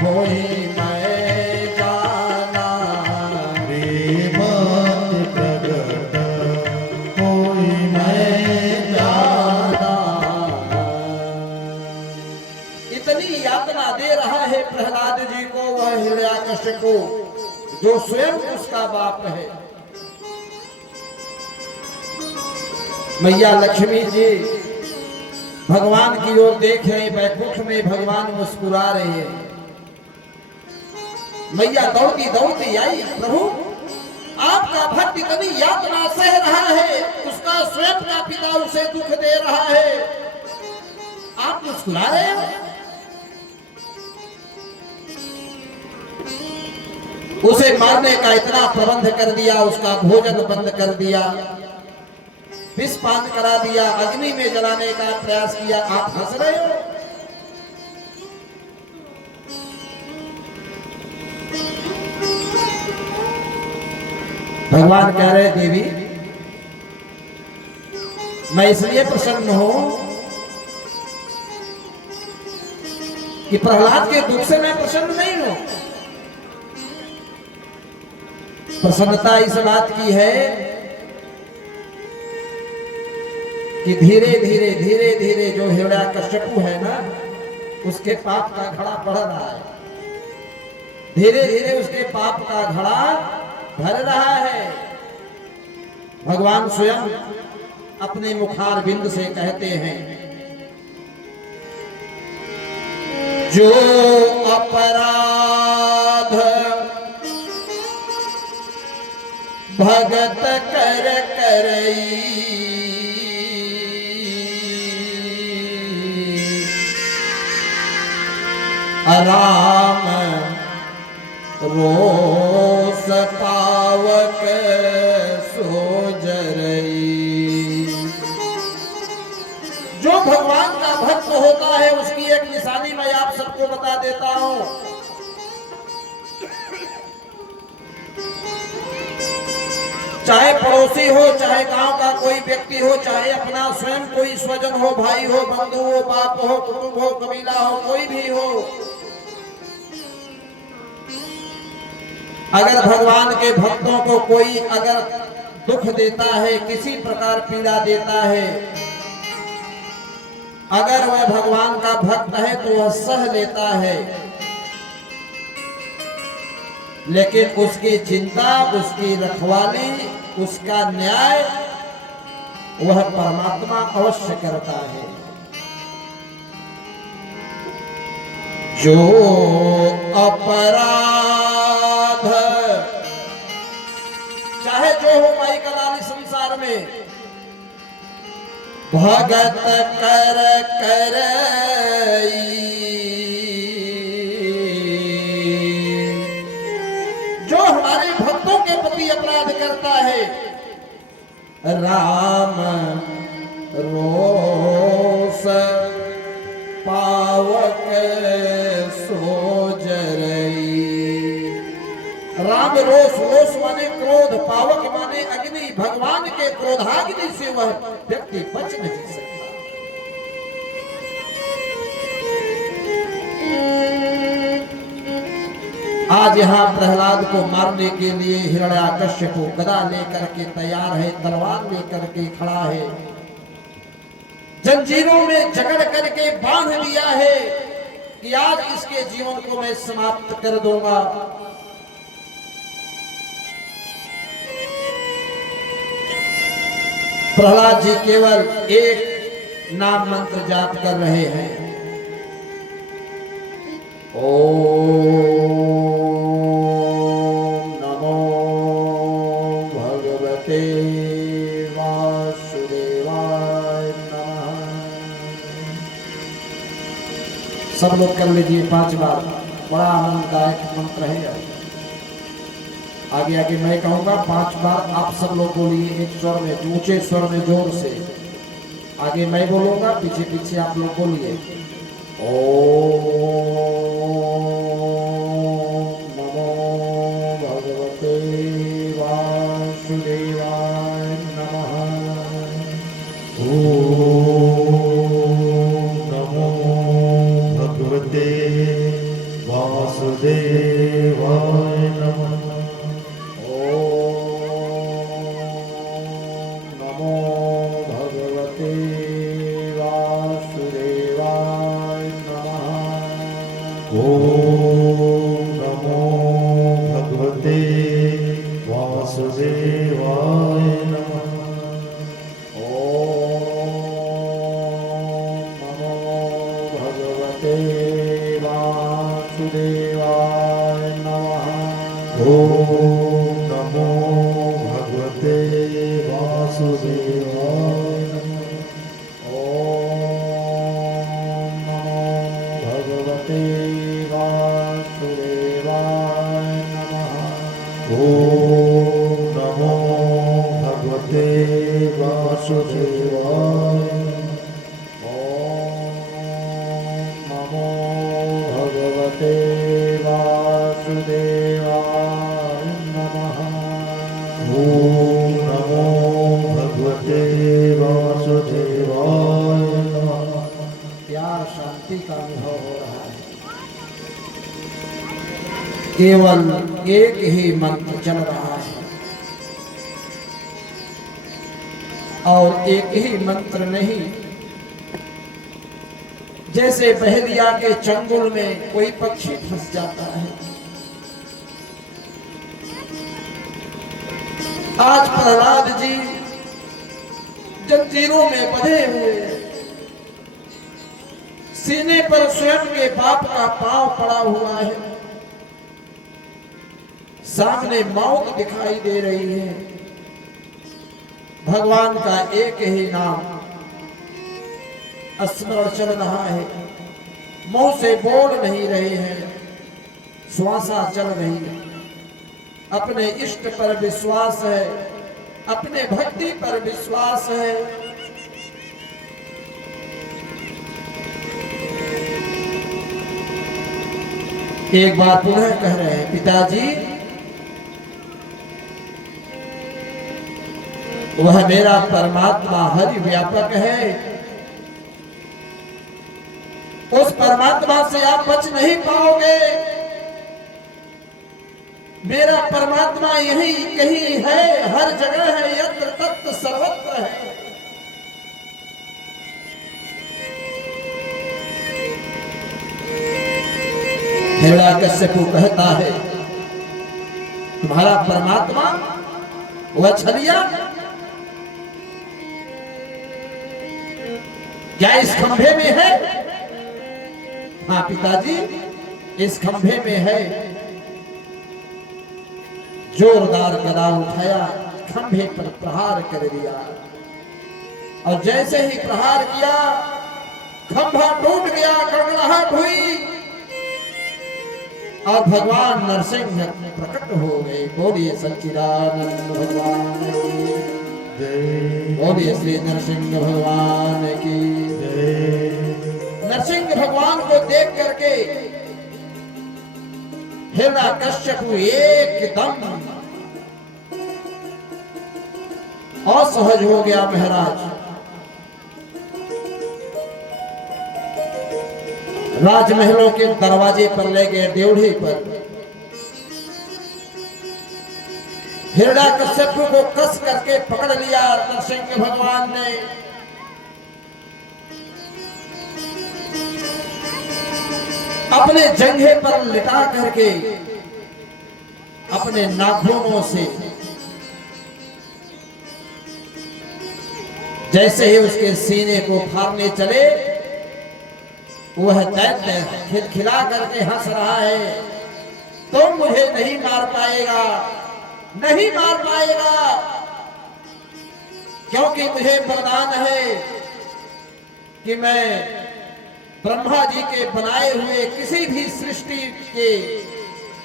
होई मैं जाना। प्रेमत प्रगट होई मैं जाना। इतनी यातना दे रहा है प्रहलाद जी को वह हिरण्याकश्यप को, जो स्वयं उसका बाप है। मैया लक्ष्मी जी भगवान की ओर देख रहे, बैकुंठ में भगवान मुस्कुरा रहे हैं। मैया दौड़ती दौड़ती आई, प्रभु आपका भक्त इतनी यातना सह रहा है, उसका स्वयं का पिता उसे दुख दे रहा है, आप मुस्कुरा रहे हो। उसे मारने का इतना प्रबंध कर दिया, उसका भोजन बंद कर दिया, विष पान करा दिया, अग्नि में जलाने का प्रयास किया, आप हंस रहे हो। भगवान कह रहे देवी मैं इसलिए प्रसन्न हूं कि प्रहलाद के दुख से मैं प्रसन्न नहीं हूं। प्रसन्नता इस बात की है कि धीरे धीरे धीरे धीरे जो हिरण्याकश्यप है ना, उसके पाप का घड़ा बढ़ रहा है। धीरे धीरे उसके पाप का घड़ा भर रहा है। भगवान स्वयं अपने मुखार बिंद से कहते हैं, जो अपराध भगत कर करई, राम रोस पावक सोजरई। जो भगवान का भक्त होता है उसकी एक निशानी मैं आप सबको बता देता हूं। चाहे पड़ोसी हो, चाहे गांव का कोई व्यक्ति हो, चाहे अपना स्वयं कोई स्वजन हो, भाई हो, बंधु हो, बाप हो, कुटुंब हो, कबीला हो, कोई भी हो, अगर भगवान के भक्तों को कोई अगर दुख देता है, किसी प्रकार पीड़ा देता है, अगर वह भगवान का भक्त है तो वह सह लेता है, लेकिन उसकी चिंता, उसकी रखवाली, उसका न्याय वह परमात्मा अवश्य करता है। जो अपराध चाहे जो हो माई कलाली संसार में, भगत कर करई, जो हमारे भक्तों के प्रति अपराध करता है, राम रोस पावक सोजरई। राम रोष, रोष माने क्रोध, पावक माने अग्नि, भगवान के क्रोधाग्नि से वह व्यक्ति बच नहीं सकता। आज यहाँ प्रहलाद को मारने के लिए हिरण्याकश्यप को गदा लेकर के तैयार है, तलवार लेकर के खड़ा है, जंजीरों में जकड़ करके बांध दिया है कि आज इसके जीवन को मैं समाप्त कर दूंगा। प्रहलाद जी केवल एक नाम मंत्र जाप कर रहे हैं, ओम नमो भगवते वासुदेवाय नमः। सब लोग कर लीजिए 5 बार, बड़ा आनंददायक मंत्र है। आगे आगे मैं कहूंगा 5 बार, आप सब लोग बोलिए एक स्वर में, ऊंचे स्वर में, जोर से। आगे मैं बोलूंगा, पीछे पीछे आप लोग बोलिए। ओम नमो भगवते वासुदेवाय नमः। ओम नमो भगवते वासुदेवाय नमः। ओम नमो भगवते वासुदेवाय नमः। ओम नमो भगवते वासुदेवाय नमः। ओम नमो भगवते वासुदेवाय नमः। ओम नमो भगवते वासुदेवाय नमः। ओम नमो भगवते वासुदेवाय नमः। ओम नमो भगवते वासुदेवाय नमः। ओम नमो भगवते वासुदेवाय नमः। प्यार शांति का अनुभव हो रहा है। केवल एक ही मंत्र चल रहा है और एक ही मंत्र नहीं, जैसे बहेलिया के चंगुल में कोई पक्षी फंस जाता है। आज प्रहलाद जी जंजीरों में बंधे हुए, सीने पर स्वयं के बाप का पांव पड़ा हुआ है, सामने मौत दिखाई दे रही है। भगवान का एक ही नाम स्मरण चल रहा है, मुंह से बोल नहीं रहे हैं, श्वासा चल रही है। अपने इष्ट पर विश्वास है, अपने भक्ति पर विश्वास है। एक बार पुनः कह रहे हैं, पिताजी वह मेरा परमात्मा हरि व्यापक है, उस परमात्मा से आप बच नहीं पाओगे। मेरा परमात्मा यही कहीं है, हर जगह है, यत्र तत्र सर्वत्र है। हिरण्याकश्यप कहता है, तुम्हारा परमात्मा वह छलिया क्या इस खंभे में है? हाँ पिताजी, इस खंभे में है। जोरदार गदा उठाया, खंभे पर प्रहार कर दिया और जैसे ही प्रहार किया खंभा टूट गया, गड़गड़ाहट हुई और भगवान नरसिंह प्रकट हो गए। बोलिए सच्चिदानंद भगवान की जय, बोलिए श्री नरसिंह भगवान की जय। नरसिंह भगवान को देख करके हिरण्याकश्यप एकदम असहज हो गया। महाराज राजमहलों के दरवाजे पर ले गए, ड्योढ़ी पर हिरण्यकश्यप को कस करके पकड़ लिया नरसिंह भगवान ने। अपने जंघे पर लिटा करके अपने नाखूनों से जैसे ही उसके सीने को फाड़ने चले, वह दैत्य खिलखिला करके हंस रहा है, तुम मुझे नहीं मार पाएगा, नहीं मार पाएगा, क्योंकि मुझे वरदान है कि मैं ब्रह्मा जी के बनाए हुए किसी भी सृष्टि के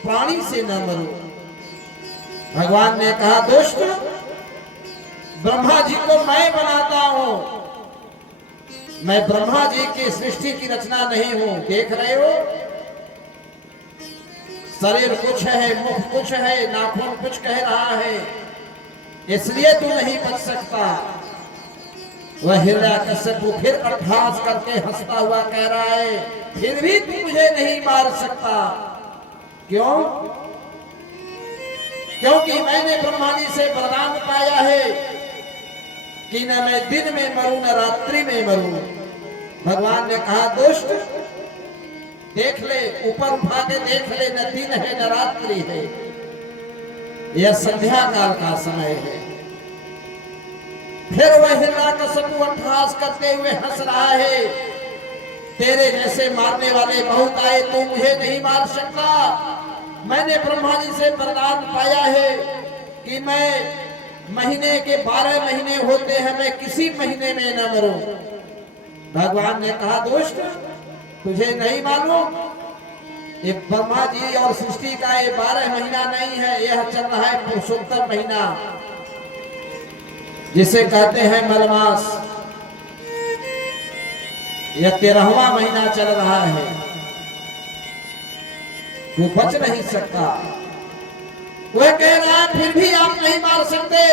प्राणी से न मरूं। भगवान ने कहा, दुष्ट, ब्रह्मा जी को मैं बनाता हूं, मैं ब्रह्मा जी की सृष्टि की रचना नहीं हूं। देख रहे हो, शरीर कुछ है, मुख कुछ है, नाखून कुछ कह रहा है, इसलिए तू नहीं बच सकता। वह हिरण्यकश्यप फिर अट्टहास करके हंसता हुआ कह रहा है, फिर भी तू मुझे नहीं मार सकता। क्यों? क्योंकि मैंने ब्रह्मा जी से वरदान पाया है कि न मैं दिन में मरूं न रात्रि में मरूं। भगवान ने कहा, दुष्ट, देख ले, ऊपर उठा के देख ले, न दिन है न रात्रि है, यह संध्या काल का समय है। फिर वह हिरण्यकश्यप अट्टहास करते हुए हंस रहा है, तेरे जैसे मारने वाले बहुत आए, तू मुझे नहीं मार सकता। मैंने ब्रह्मा जी से वरदान पाया है कि मैं महीने के 12 महीने होते हैं, मैं किसी महीने में न मरूं। भगवान ने कहा, दुष्ट, तुझे नहीं मालूम, ये ब्रह्मा जी और सृष्टि का ये 12 महीना नहीं है, यह चल रहा है पुरुषोत्तम महीना, जिसे कहते हैं मलमास। यह 13वां महीना चल रहा है, तू बच नहीं सकता। वह कह रहा है, फिर भी आप नहीं मार सकते,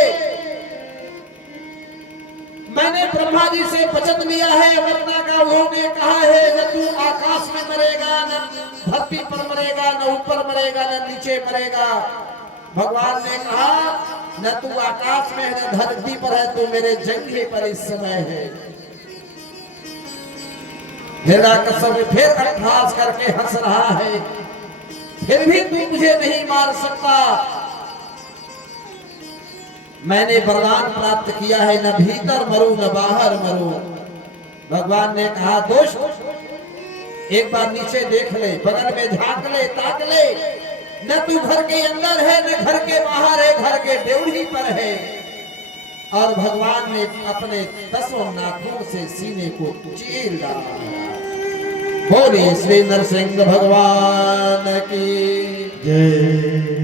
मैंने ब्रह्मा जी से वचन लिया है मरना का। उन्होंने कहा है, न तू आकाश में मरेगा, न धरती पर मरेगा, न ऊपर मरेगा, न नीचे मरेगा। भगवान ने कहा, न तू आकाश में है न धरती पर है, तू मेरे जंघे पर इस समय है। हिरण्यकश्यप फिर अट्टहास करके हंस रहा है, फिर भी तू मुझे नहीं मार सकता, मैंने वरदान प्राप्त किया है, न भीतर मरूं न बाहर मरूं। भगवान ने कहा, दुष्ट, एक बार नीचे देख ले, बगल में झांक ले, ताक ले, न तू घर के अंदर है न घर के बाहर है, घर के ड्योढ़ी पर है। और भगवान ने अपने 10 नाखून से सीने को चीर डाला। बोलिए श्री नरसिंह भगवान की जय।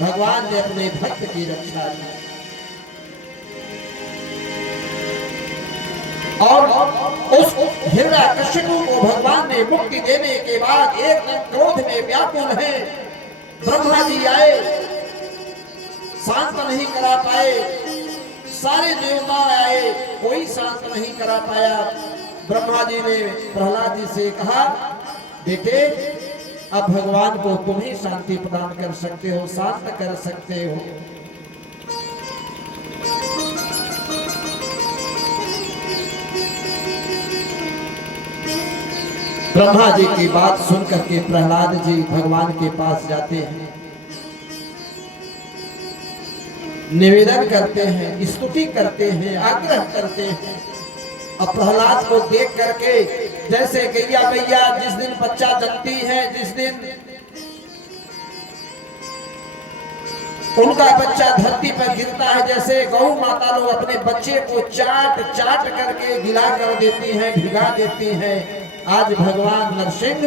भगवान ने अपने भक्त की रक्षा की। और उस हिरण्यकश्यप को भगवान ने मुक्ति देने के बाद एकदम क्रोध में व्याकुल है। ब्रह्मा जी आए, शांत नहीं करा पाए, सारे देवता आए, कोई शांत नहीं करा पाया। ब्रह्मा जी ने प्रहलाद जी से कहा, बेटे, अब भगवान को तुम ही शांति प्रदान कर सकते हो, शांत कर सकते हो। ब्रह्मा जी की बात सुनकर के प्रहलाद जी भगवान के पास जाते हैं, निवेदन करते हैं, स्तुति करते हैं, आग्रह करते हैं। अब प्रहलाद को देख करके जैसे गैया मैया जिस दिन बच्चा जनती है, जिस दिन उनका बच्चा धरती पर गिरता है, जैसे गौ माता लोग अपने बच्चे को चाट चाट करके गिला कर देती हैं, भिगा देती हैं, आज भगवान नरसिंह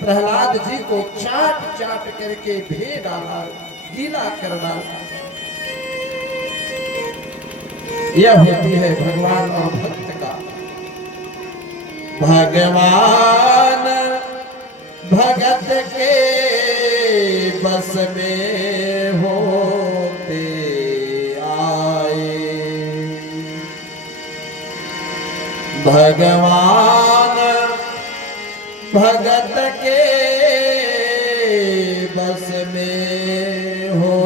प्रहलाद जी को चाट चाट करके भे डाला, गीला कर डाला। यह होती है भगवान और भक्त का। भगवान भगत के बस में होते आए, भगवान भगत के बस में हो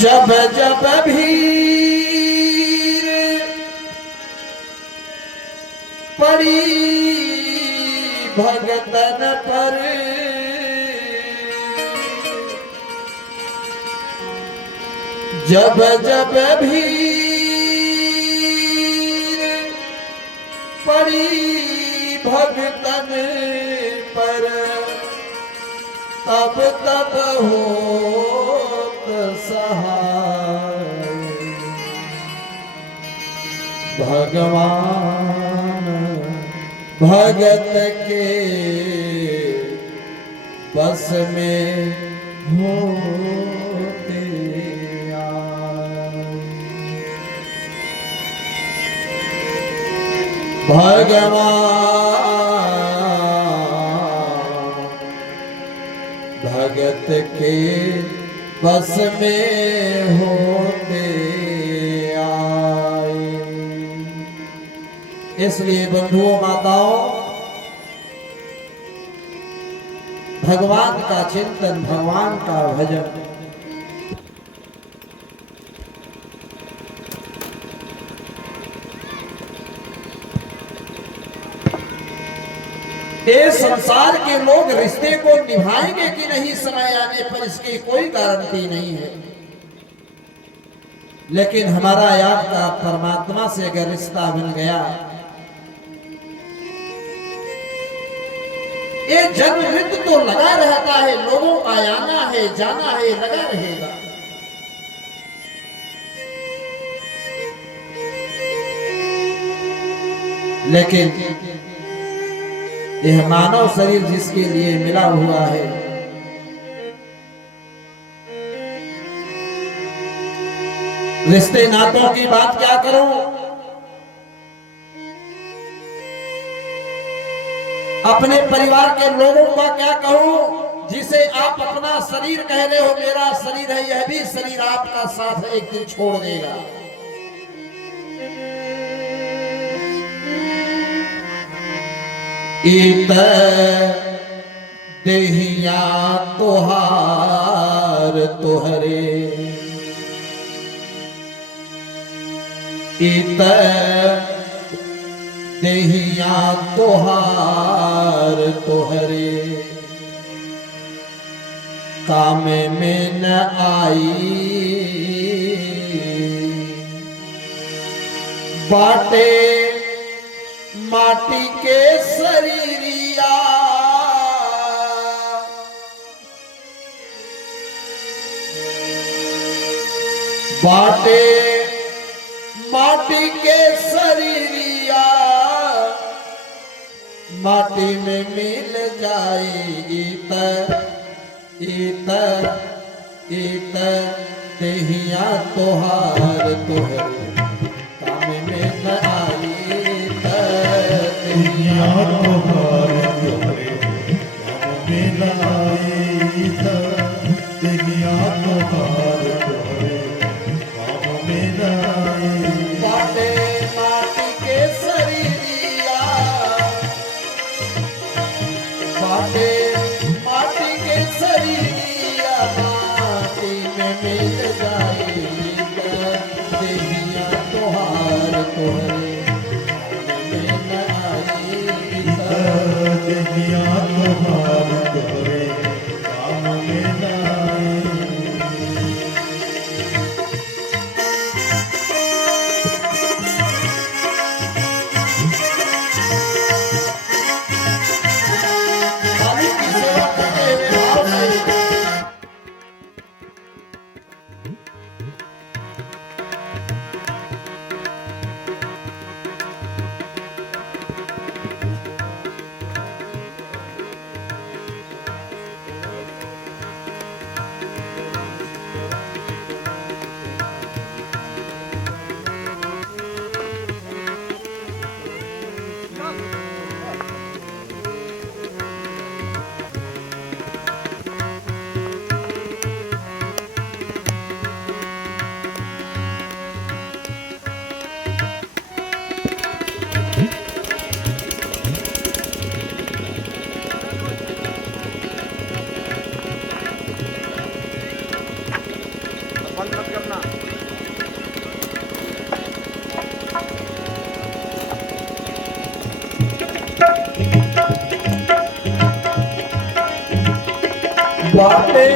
जब जब भीड़ पड़ी भगतन पर, जब जब भीड़ पड़ी भगतन पर, तब तब होत सहाय भगवान भगत के बस में होते आए। भगवान भगत के बस में होते आए। इसलिए बंधुओं माताओं, भगवान का चिंतन, भगवान का भजन ये संसार के लोग रिश्ते को निभाएंगे कि नहीं समय आने पर, इसकी कोई गारंटी नहीं है। लेकिन हमारा आपका परमात्मा से अगर रिश्ता बन गया, ये जन्म मृत्यु तो लगा रहता है, लोगों का आना है जाना है, लगा रहेगा। लेकिन यह मानव शरीर जिसके लिए मिला हुआ है, रिश्ते नातों की बात क्या करूं, अपने परिवार के लोगों का क्या कहूं, जिसे आप अपना शरीर कह रहे हो, मेरा शरीर है, यह भी शरीर आपका साथ एक दिन छोड़ देगा। इत देहिया तोहार तोहरे, इत देहिया तोहार तोहरे, काम में न आई बाटे माटी के शरीरिया, बाटे माटी के शरीरिया, माटी में मिल जाएगी इत इत देहिया तोहार तोहरे, काम में न आई देहिया तोहार तोहरे, काम में न आई देहिया तोहार तोहरे, काम में न आई। बाटे माटी के शरीरिया, बाटे माटी के शरीरिया, माटी में मिल जाएगी देहिया तोहार तोहरे, देहिया तोहार तोहरे, काम में न आई। मालिक की सेवा करते हुए भाव से बाटे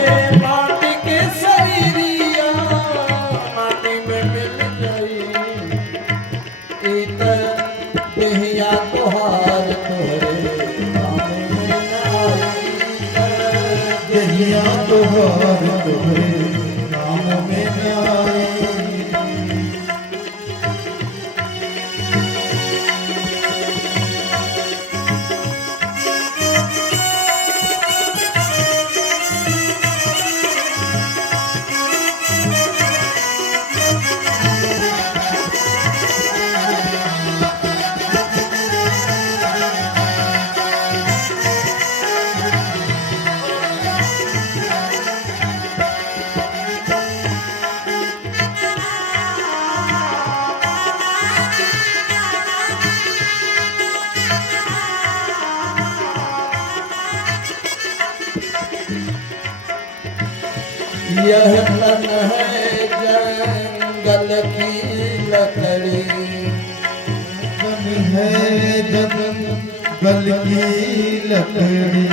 माटी के शरीरिया माटी में मिल गई इत देहिया तोहार तोहरे काम में आई देहिया तोहार तोहरे काम में न आई यह तन है जंगल की लकड़ी तन है जंगल की लकड़ी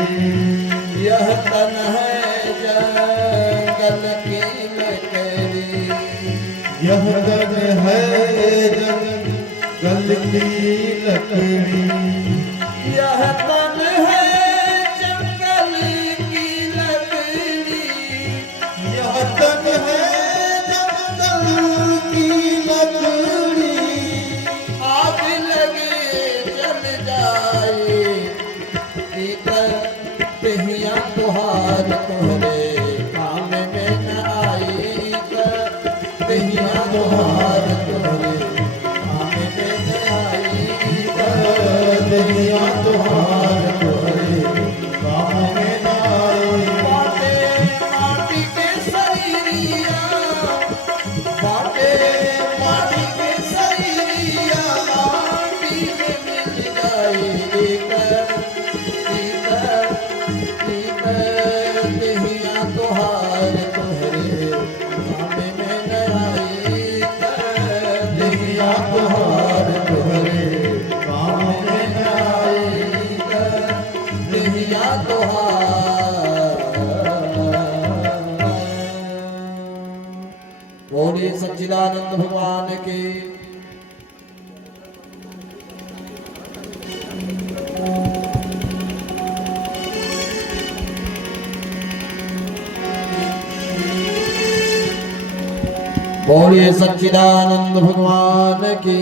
यह तन है जंगल की लकड़ी यह तन है जंगल की लकड़ी यह तन है जंगल की लकड़ी यह तन है जंगल की लकड़ी आग लगे जल जाए इतर देहिया तोहार तोहरे काम में न आई देहिया तोहार तोहरे काम में न आई देहिया तोहार तोहरे काम में न आई बाटे माटी के शरीरिया बाटे माटी के शरीरिया माटी में मिल जाए देहिया तोहार तोहरे काम में न आई देहिया तोहार तोहरे काम में न आई देहिया तोहार बोलिए सच्चिदानंद भगवान के बोलिए सच्चिदानंद भगवान की